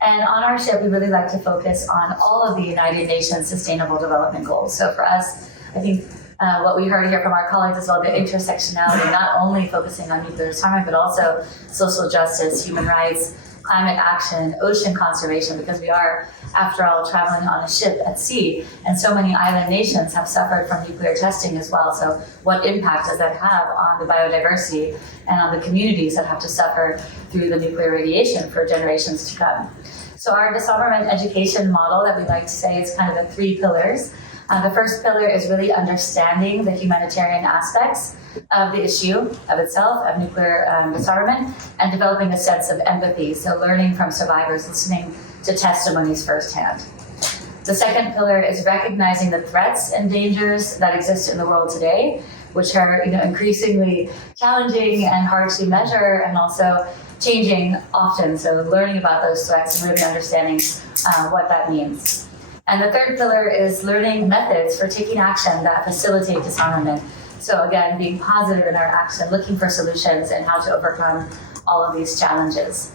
And on our ship, we really like to focus on all of the United Nations Sustainable Development Goals. So for us, I think what we heard here from our colleagues as well, the intersectionality, not only focusing on nuclear disarmament, but also social justice, human rights, climate action, ocean conservation, because we are, after all, traveling on a ship at sea, and so many island nations have suffered from nuclear testing as well. So what impact does that have on the biodiversity and on the communities that have to suffer through the nuclear radiation for generations to come? So our disarmament education model that we like to say is kind of the 3 pillars. The first pillar is really understanding the humanitarian aspects of the issue of itself, of nuclear disarmament, and developing a sense of empathy. So learning from survivors, listening to testimonies firsthand. The second pillar is recognizing the threats and dangers that exist in the world today, which are increasingly challenging and hard to measure, and also changing often. So learning about those threats and really understanding what that means. And the third pillar is learning methods for taking action that facilitate disarmament. So again, being positive in our action, looking for solutions and how to overcome all of these challenges.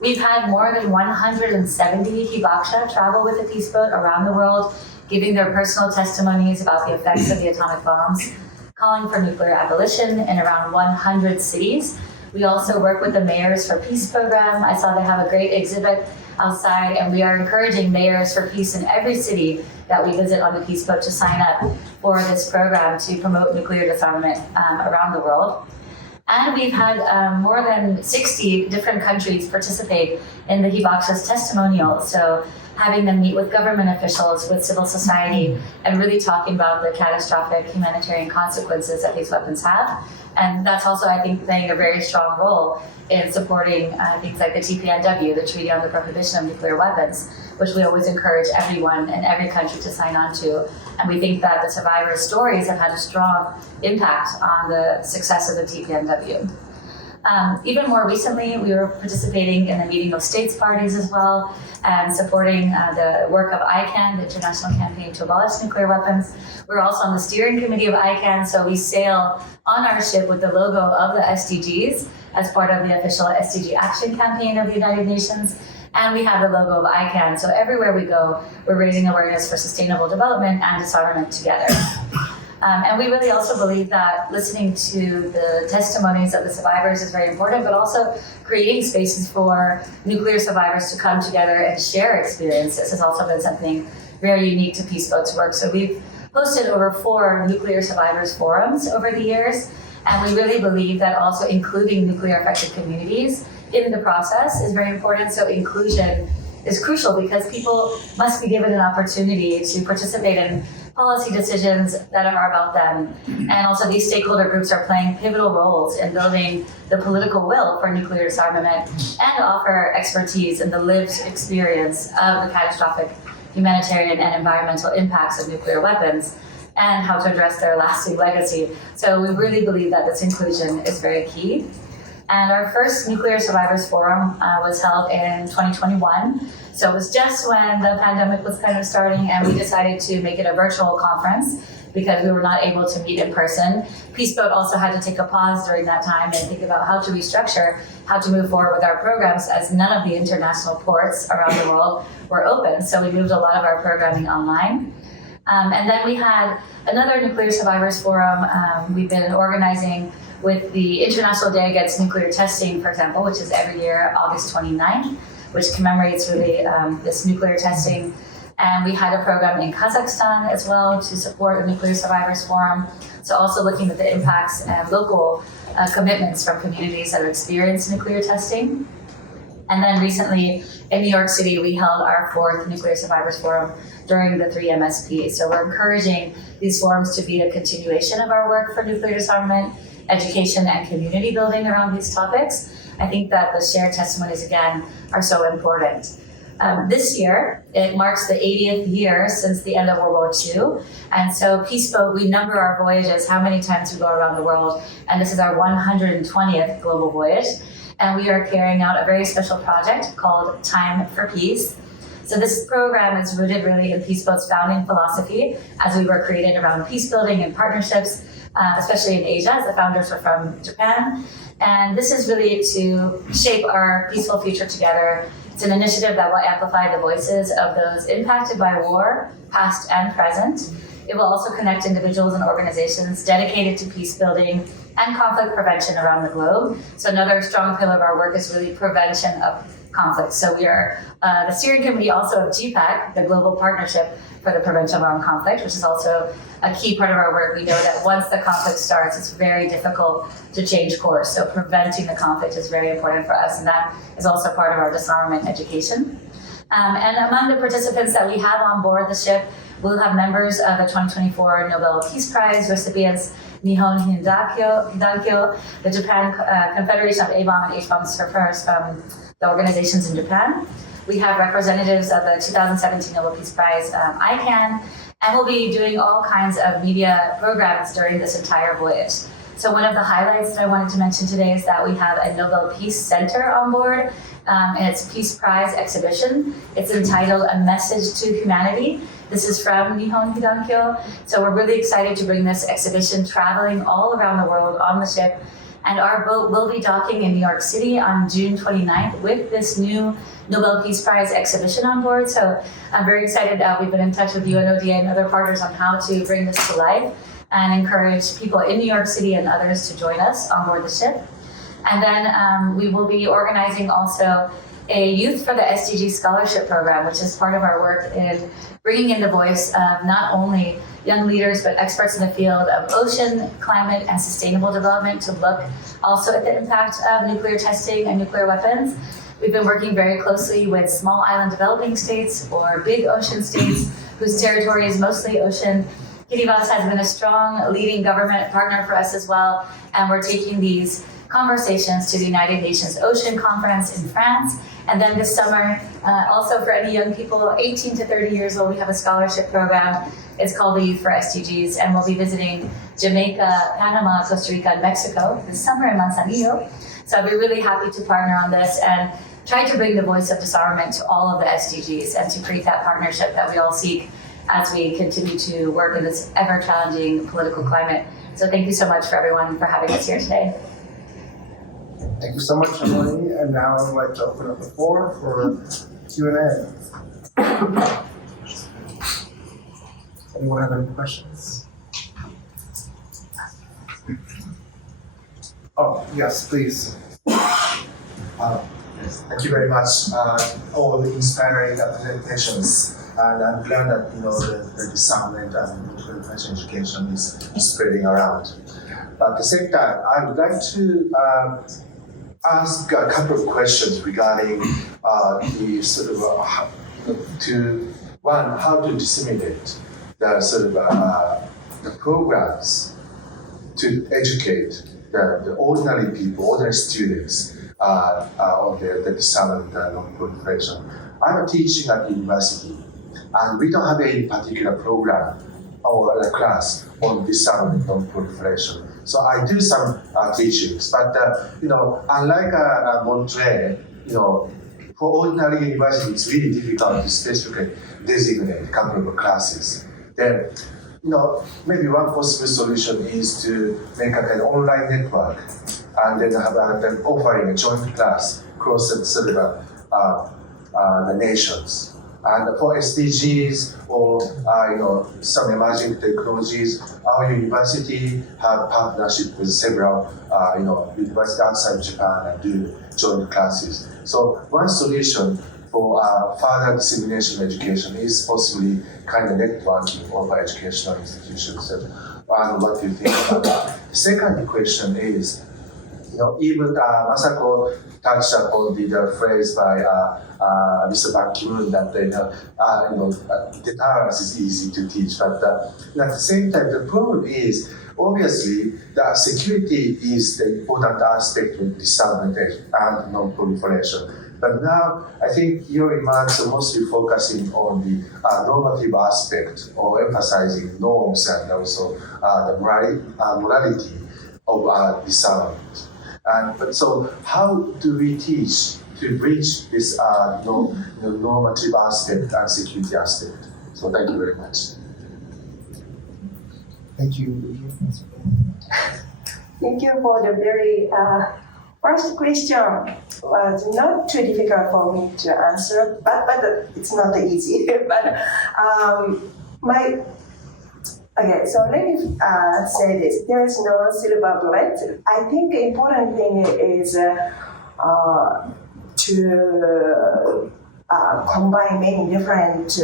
We've had more than 170 hibaksha travel with the Peace Boat around the world, giving their personal testimonies about the effects of the atomic bombs, calling for nuclear abolition in around 100 cities. We also work with the Mayors for Peace program. I saw they have a great exhibit outside, and we are encouraging mayors for peace in every city that we visit on the Peace Boat to sign up for this program to promote nuclear disarmament around the world. And we've had more than 60 different countries participate in the hibaksha's testimonials. So having them meet with government officials, with civil society, and really talking about the catastrophic humanitarian consequences that these weapons have. And that's also, I think, playing a very strong role in supporting things like the TPNW, the Treaty on the Prohibition of Nuclear Weapons, which we always encourage everyone in every country to sign on to. And we think that the survivors' stories have had a strong impact on the success of the TPNW. Even more recently, we were participating in the meeting of states parties as well, and supporting the work of ICANN, the International Campaign to Abolish Nuclear Weapons. We're also on the steering committee of ICANN, so we sail on our ship with the logo of the SDGs as part of the official SDG Action Campaign of the United Nations. And we have the logo of ICANN, so everywhere we go, we're raising awareness for sustainable development and disarmament together. And we really also believe that listening to the testimonies of the survivors is very important, but also creating spaces for nuclear survivors to come together and share experiences has also been something very unique to Peace Boat's work. So we've hosted over 4 nuclear survivors forums over the years, and we really believe that also including nuclear affected communities in the process is very important. So inclusion is crucial because people must be given an opportunity to participate in policy decisions that are about them. And also these stakeholder groups are playing pivotal roles in building the political will for nuclear disarmament and offer expertise in the lived experience of the catastrophic humanitarian and environmental impacts of nuclear weapons and how to address their lasting legacy. So we really believe that this inclusion is very key. And our first Nuclear Survivors Forum was held in 2021. So it was just when the pandemic was kind of starting, and we decided to make it a virtual conference because we were not able to meet in person. Peace Boat also had to take a pause during that time and think about how to restructure, how to move forward with our programs, as none of the international ports around the world were open. So we moved a lot of our programming online. And then we had another Nuclear Survivors Forum we've been organizing with the International Day Against Nuclear Testing, for example, which is every year, August 29th, which commemorates really this nuclear testing. And we had a program in Kazakhstan as well to support the Nuclear Survivors Forum. So also looking at the impacts and local commitments from communities that have experienced nuclear testing. And then recently in New York City, we held our 4th Nuclear Survivors Forum during the 3MSP. So we're encouraging these forums to be a continuation of our work for nuclear disarmament, education, and community building around these topics. I think that the shared testimonies, again, are so important. This year, it marks the 80th year since the end of World War II. And so Peace Boat, we number our voyages, how many times we go around the world. And this is our 120th global voyage. And we are carrying out a very special project called Time for Peace. So this program is rooted really in Peace Boat's founding philosophy as we were created around peace building and partnerships, especially in Asia, as the founders were from Japan. And this is really to shape our peaceful future together. It's an initiative that will amplify the voices of those impacted by war, past and present. It will also connect individuals and organizations dedicated to peace building and conflict prevention around the globe. So another strong pillar of our work is really prevention of conflicts. So we are the steering committee also of GPAC, the Global Partnership for the Prevention of Armed Conflict, which is also a key part of our work. We know that once the conflict starts, it's very difficult to change course. So preventing the conflict is very important for us, and that is also part of our disarmament education. And among the participants that we have on board the ship, we'll have members of the 2024 Nobel Peace Prize recipients, Nihon Hidakyo, the Japan Confederation of A-bomb and H-bomb survivors from the organizations in Japan. We have representatives of the 2017 Nobel Peace Prize, ICANN, and we'll be doing all kinds of media programs during this entire voyage. So one of the highlights that I wanted to mention today is that we have a Nobel Peace Center on board, and it's Peace Prize exhibition. It's entitled A Message to Humanity. This is from Nihon Hidakyo. So we're really excited to bring this exhibition traveling all around the world on the ship. And our boat will be docking in New York City on June 29th with this new Nobel Peace Prize exhibition on board. So I'm very excited. We've been in touch with UNODA and other partners on how to bring this to life and encourage people in New York City and others to join us on board the ship. And then we will be organizing also a Youth for the SDG Scholarship Program, which is part of our work in bringing in the voice of not only young leaders, but experts in the field of ocean, climate, and sustainable development to look also at the impact of nuclear testing and nuclear weapons. We've been working very closely with small island developing states or big ocean states whose territory is mostly ocean. Kiribati has been a strong leading government partner for us as well, and we're taking these conversations to the United Nations Ocean Conference in France. And then this summer, also for any young people 18 to 30 years old, we have a scholarship program. It's called the Youth for SDGs, and we'll be visiting Jamaica, Panama, Costa Rica, and Mexico this summer in Manzanillo. So I'd be really happy to partner on this and try to bring the voice of disarmament to all of the SDGs and to create that partnership that we all seek as we continue to work in this ever-challenging political climate. So thank you so much for everyone for having us here today. Thank you so much, Emily. And now I'd like to open up the floor for Q&A. Anyone have any questions? Oh, yes, please. Thank you very much. All the inspiring presentations. And I'm glad that the disarmament and non-proliferation education is spreading around. But at the same time, I would like to ask a couple of questions regarding the sort of how to disseminate the sort of the programs to educate the ordinary people, ordinary students on the disarmament and non-proliferation. I'm teaching at university, and we don't have any particular program or a class on disarmament and non-proliferation. So I do some teachings, but unlike Montreal, for ordinary university, it's really difficult to specifically designate a couple of classes. Then, maybe one possible solution is to make an online network and then have then offering a joint class across the sort of the nations. And for SDGs or some emerging technologies, our university have partnership with several universities outside Japan and do joint classes. So one solution for further dissemination of education is possibly kind of networking of educational institutions. And what do you think about that? The second question is, even Masako touched upon the phrase by Mr. Ban Ki-moon that deterrence is easy to teach, but at the same time, the problem is obviously that security is the important aspect of disarmament and non-proliferation. But now, I think your remarks are mostly focusing on the normative aspect or emphasizing norms and also the morality of disarmament. But so, how do we teach to bridge this normative aspect and security aspect? So, thank you very much. Thank you. Thank you for the very first question. Was not too difficult for me to answer, but it's not easy. Okay, so let me say this. There is no silver bullet. I think the important thing is to combine many different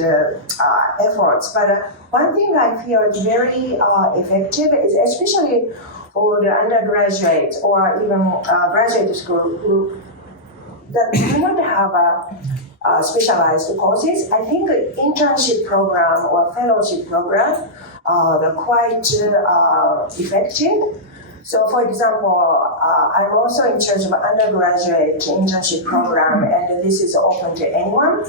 efforts. But one thing I feel is very effective is especially for the undergraduate or even graduate school who that do not have specialized courses. I think internship program or fellowship program are quite effective. So, for example, I'm also in charge of undergraduate internship program, and this is open to anyone.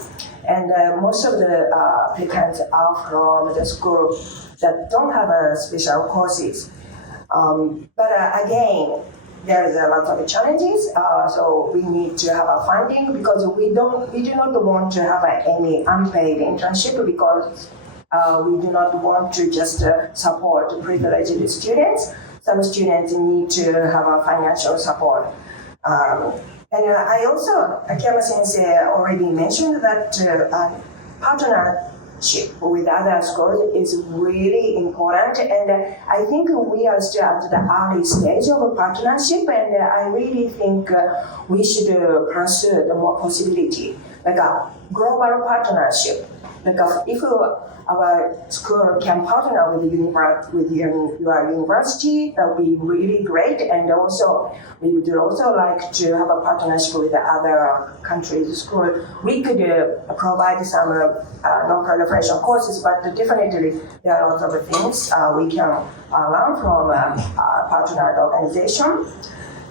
And most of the applicants are from the school that don't have special courses. But again, there is a lot of challenges. So we need to have a funding because we do not want to have any unpaid internship because we do not want to just support privileged students. Some students need to have a financial support. And I also, Akiyama Sensei already mentioned that partnership with other schools is really important. And I think we are still at the early stage of a partnership. And I really think we should pursue the more possibility, like a global partnership. Like if our school can partner with your university, that would be really great. And also, we would also like to have a partnership with the other countries' school. We could provide some non-proliferation courses, but definitely there are lots of things we can learn from a partnered organization.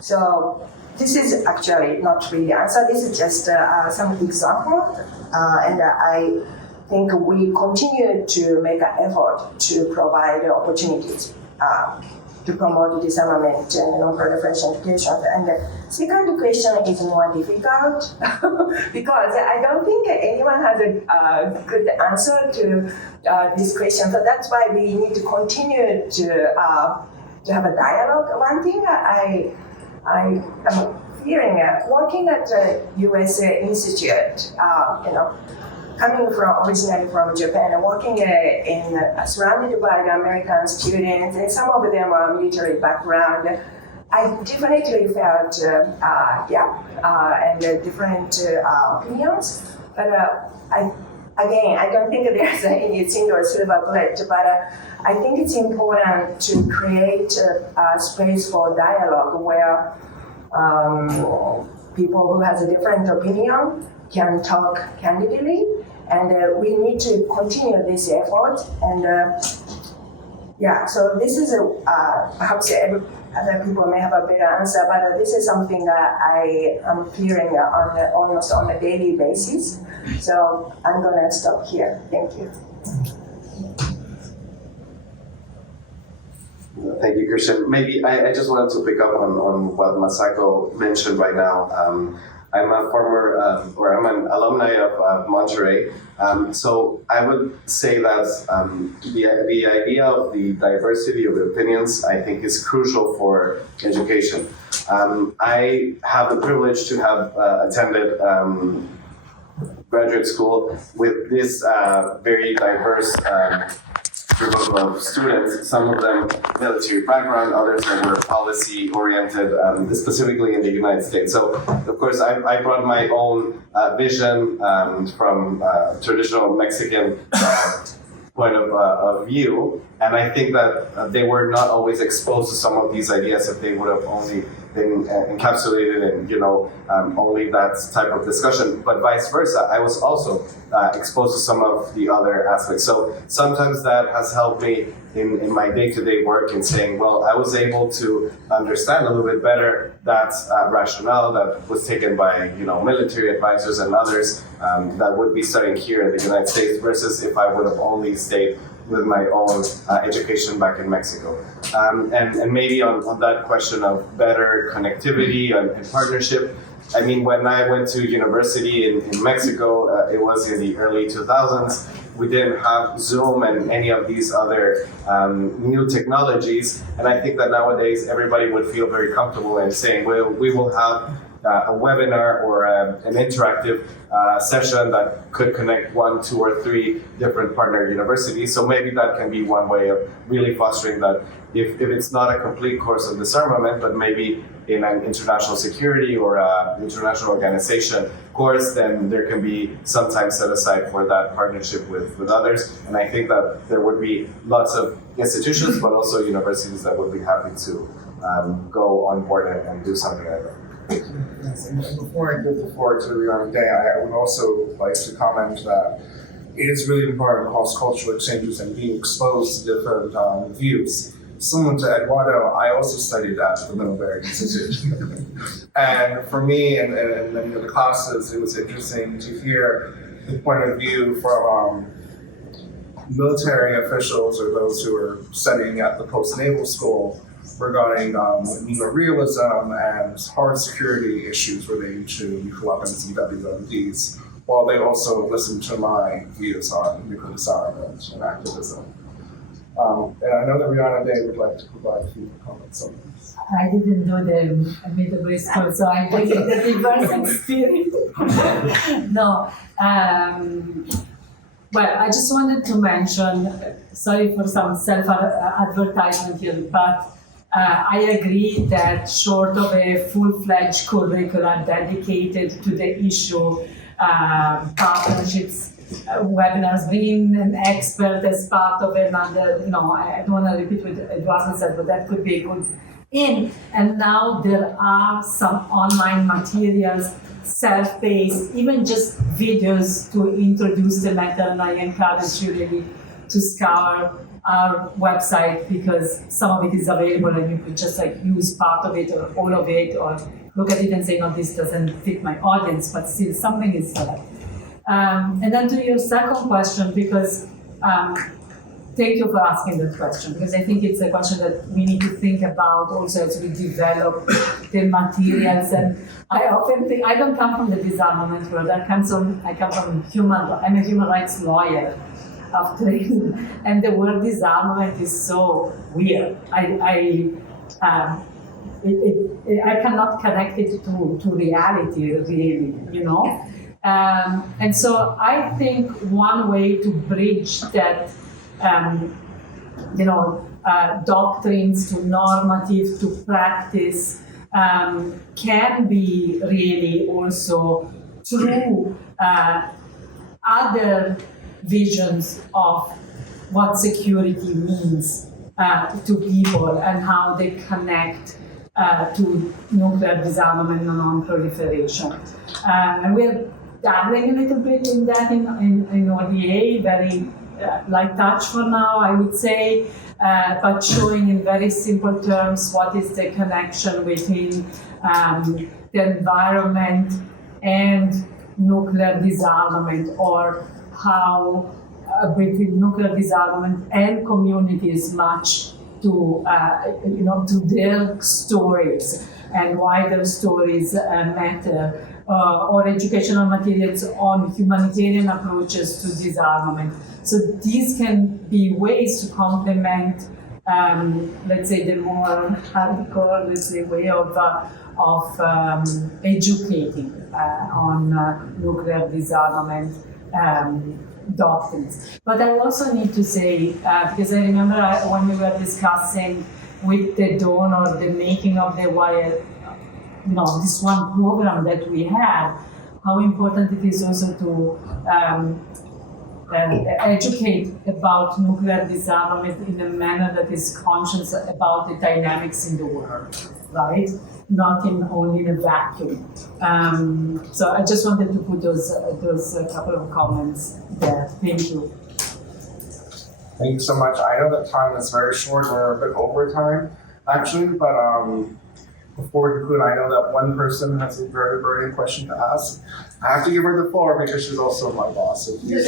So this is actually not really answer. This is just some example, and I think we continue to make an effort to provide opportunities to promote disarmament and non-proliferation education. And the second question is more difficult because I don't think anyone has a good answer to this question. So that's why we need to continue to have a dialogue. One thing I am hearing, working at the U.S. Institute, coming from originally from Japan and working surrounded by the American students, and some of them are military background, I definitely felt and different opinions. But I don't think there's any single silver bullet. But I think it's important to create a space for dialogue where people who has a different opinion can talk candidly, and we need to continue this effort. And so this is perhaps other people may have a better answer, but this is something that I am hearing almost on a daily basis. So I'm gonna stop here. Thank you. Thank you, Christian. Maybe I just wanted to pick up on what Masako mentioned right now. I'm a former, I'm an alumni of Monterey. So I would say that the idea of the diversity of opinions, I think, is crucial for education. I have the privilege to have attended graduate school with this very diverse group of students, some of them military background, others that were policy oriented, specifically in the United States. So, of course, I brought my own vision from traditional Mexican point of view, and I think that they were not always exposed to some of these ideas if they would have only been encapsulated in, only that type of discussion. But vice versa, I was also exposed to some of the other aspects. So sometimes that has helped me in my day-to-day work in saying, well, I was able to understand a little bit better that rationale that was taken by, military advisors and others that would be studying here in the United States versus if I would have only stayed with my own education back in Mexico. And maybe on that question of better connectivity and partnership, I mean, when I went to university in Mexico, it was in the early 2000s. We didn't have Zoom and any of these other new technologies. And I think that nowadays everybody would feel very comfortable in saying, well, we will have a webinar or an interactive session that could connect 1, 2, or 3 different partner universities. So maybe that can be one way of really fostering that. If it's not a complete course of disarmament, but maybe in an international security or international organization course, then there can be some time set aside for that partnership with others. And I think that there would be lots of institutions, but also universities that would be happy to go on board and do something like that. Yes, and before I give the floor to Rihanna Day, I would also like to comment that it is really important cross-cultural exchanges and being exposed to different views. Similar to Eduardo, I also studied at the Middlebury Institute. And for me, in many of the classes, it was interesting to hear the point of view from military officials or those who are studying at the post-naval school regarding neorealism and hard security issues relating to nuclear weapons and WMDs, while they also listened to my views on nuclear disarmament and activism. And I know that Rihanna Day would like to provide a few comments on this. I didn't do the middle school, so I bring the diverse experience. No. Well, I just wanted to mention, sorry for some self-advertisement here, but I agree that short of a full-fledged curriculum dedicated to the issue, partnerships, webinars, bringing an expert as part of another, I don't want to repeat what Eduardo said, but that could be a good in. And now there are some online materials, self-paced, even just videos to introduce the matter, and I encourage you really to scour our website because some of it is available and you could just use part of it or all of it or look at it and say, no, this doesn't fit my audience, but still something is there. And then to your second question, because thank you for asking that question, because I think it's a question that we need to think about also as we develop the materials. And I often think, I don't come from the disarmament world, I come from I'm a human rights lawyer of training, and the word disarmament is so weird. I cannot connect it to reality, really, And so I think one way to bridge that, doctrines to normative to practice can be really also through other visions of what security means to people and how they connect to nuclear disarmament and non-proliferation. And we're dabbling a little bit in that in ODA, very light touch for now, I would say, but showing in very simple terms what is the connection between the environment and nuclear disarmament, or how between nuclear disarmament and communities match to their stories and why their stories matter, or educational materials on humanitarian approaches to disarmament. So these can be ways to complement, let's say, the more hardcore, way of educating on nuclear disarmament doctrines. But I also need to say, because I remember when we were discussing with the donor the making of the wire, this one program that we have, how important it is also to educate about nuclear disarmament in a manner that is conscious about the dynamics in the world, right? Not only in a vacuum. So I just wanted to put those couple of comments there. Thank you. Thank you so much. I know that time is very short. We're a bit over time, actually, but before we conclude, I know that one person has a very burning question to ask. I have to give her the floor because she's also my boss. So please.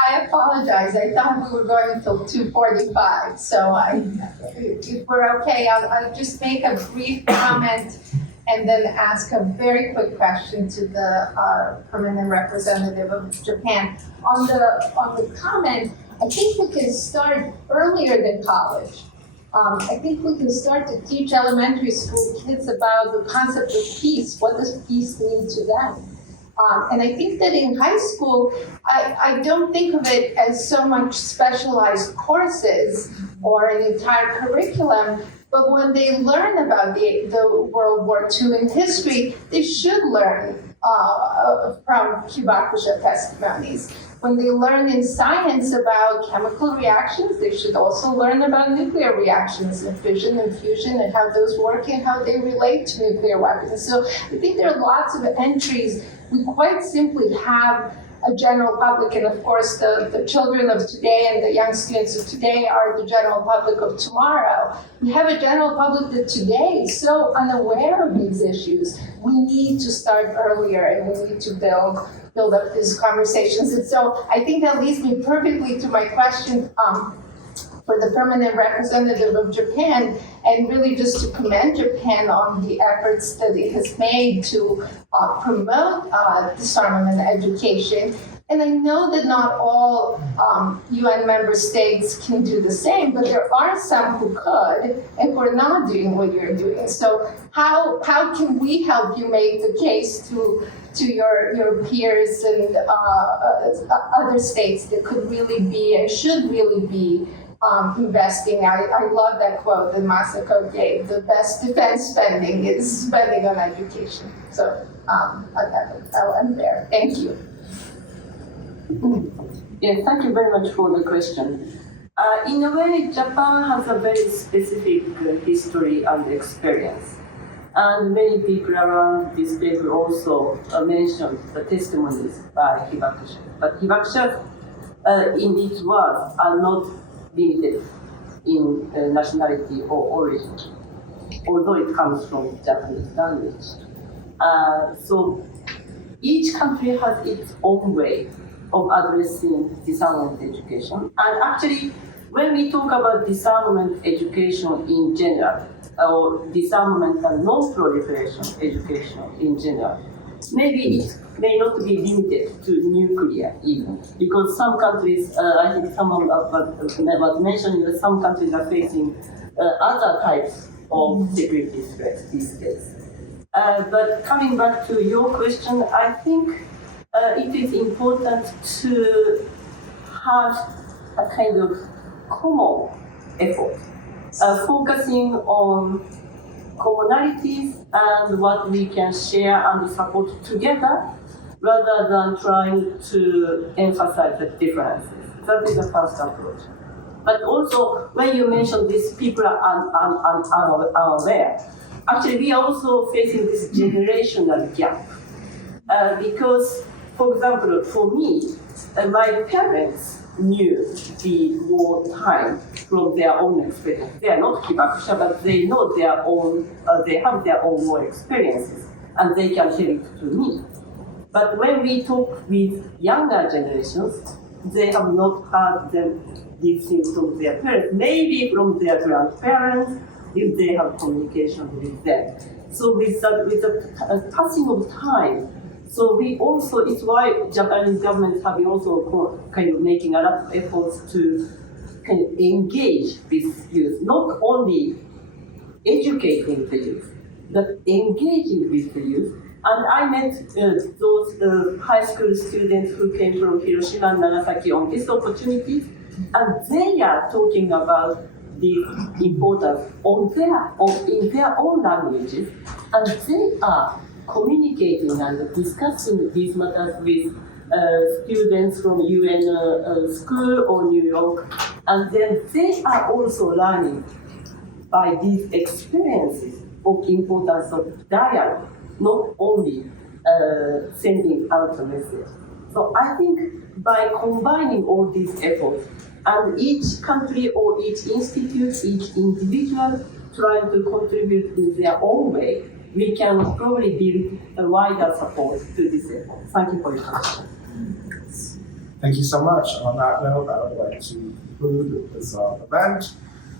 I apologize. I thought we were going until 2:45. So if we're okay, I'll just make a brief comment and then ask a very quick question to the permanent representative of Japan. On the comment, I think we can start earlier than college. I think we can start to teach elementary school kids about the concept of peace. What does peace mean to them? And I think that in high school, I don't think of it as so much specialized courses or an entire curriculum, but when they learn about the World War II in history, they should learn from Hibakusha testimonies. When they learn in science about chemical reactions, they should also learn about nuclear reactions and fission and fusion and how those work and how they relate to nuclear weapons. So I think there are lots of entries. We quite simply have a general public, and of course the children of today and the young students of today are the general public of tomorrow. We have a general public that today is so unaware of these issues. We need to start earlier, and we need to build up these conversations. And so I think that leads me perfectly to my question for the permanent representative of Japan, and really just to commend Japan on the efforts that it has made to promote disarmament education. And I know that not all UN member states can do the same, but there are some who could and who are not doing what you're doing. So how can we help you make the case to your peers and other states that could really be and should really be investing? I love that quote that Masako gave. The best defense spending is spending on education. So I'll end there. Thank you. Yeah, thank you very much for the question. In a way, Japan has a very specific history and experience. And many people around this table also mentioned the testimonies by Hibakusha. But Hibakusha, in its words, are not limited in nationality or origin, although it comes from Japanese language. So each country has its own way of addressing disarmament education. And actually, when we talk about disarmament education in general, or disarmament and non-proliferation education in general, maybe it may not be limited to nuclear even, because some countries, I think someone was mentioning that some countries are facing other types of security threats these days. But coming back to your question, I think it is important to have a kind of common effort, focusing on commonalities and what we can share and support together, rather than trying to emphasize the differences. That is the first approach. But also, when you mention this, people are unaware. Actually, we are also facing this generational gap. Because, for example, for me, my parents knew the war time from their own experience. They are not Hibakusha, but they know their own, they have their own war experiences, and they can tell it to me. But when we talk with younger generations, they have not heard these things from their parents, maybe from their grandparents, if they have communication with them. So with the passing of time, so we also, it's why Japanese government have been also kind of making a lot of efforts to kind of engage with youth, not only educating the youth, but engaging with the youth. And I met those high school students who came from Hiroshima and Nagasaki on this opportunity, and they are talking about the importance in their own languages, and they are communicating and discussing these matters with students from UN school or New York, and then they are also learning by these experiences of importance of dialogue, not only sending out a message. So I think by combining all these efforts, and each country or each institute, each individual trying to contribute in their own way, we can probably build a wider support to this effort. Thank you for your question. Thank you so much. On that note, I would like to conclude this event,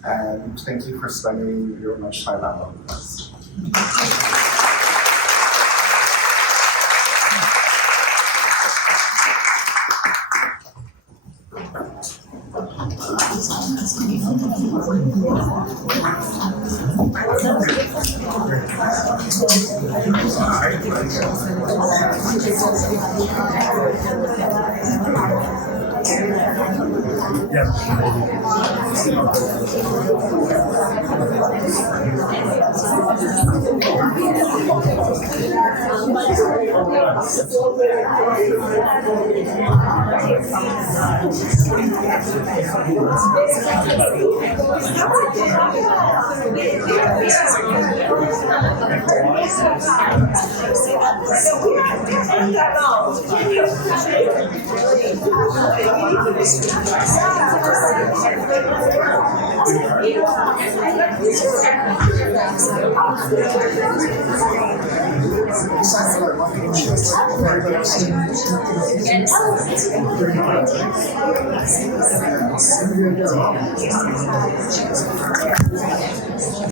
and thank you for spending your lunchtime hour with us. Thank you.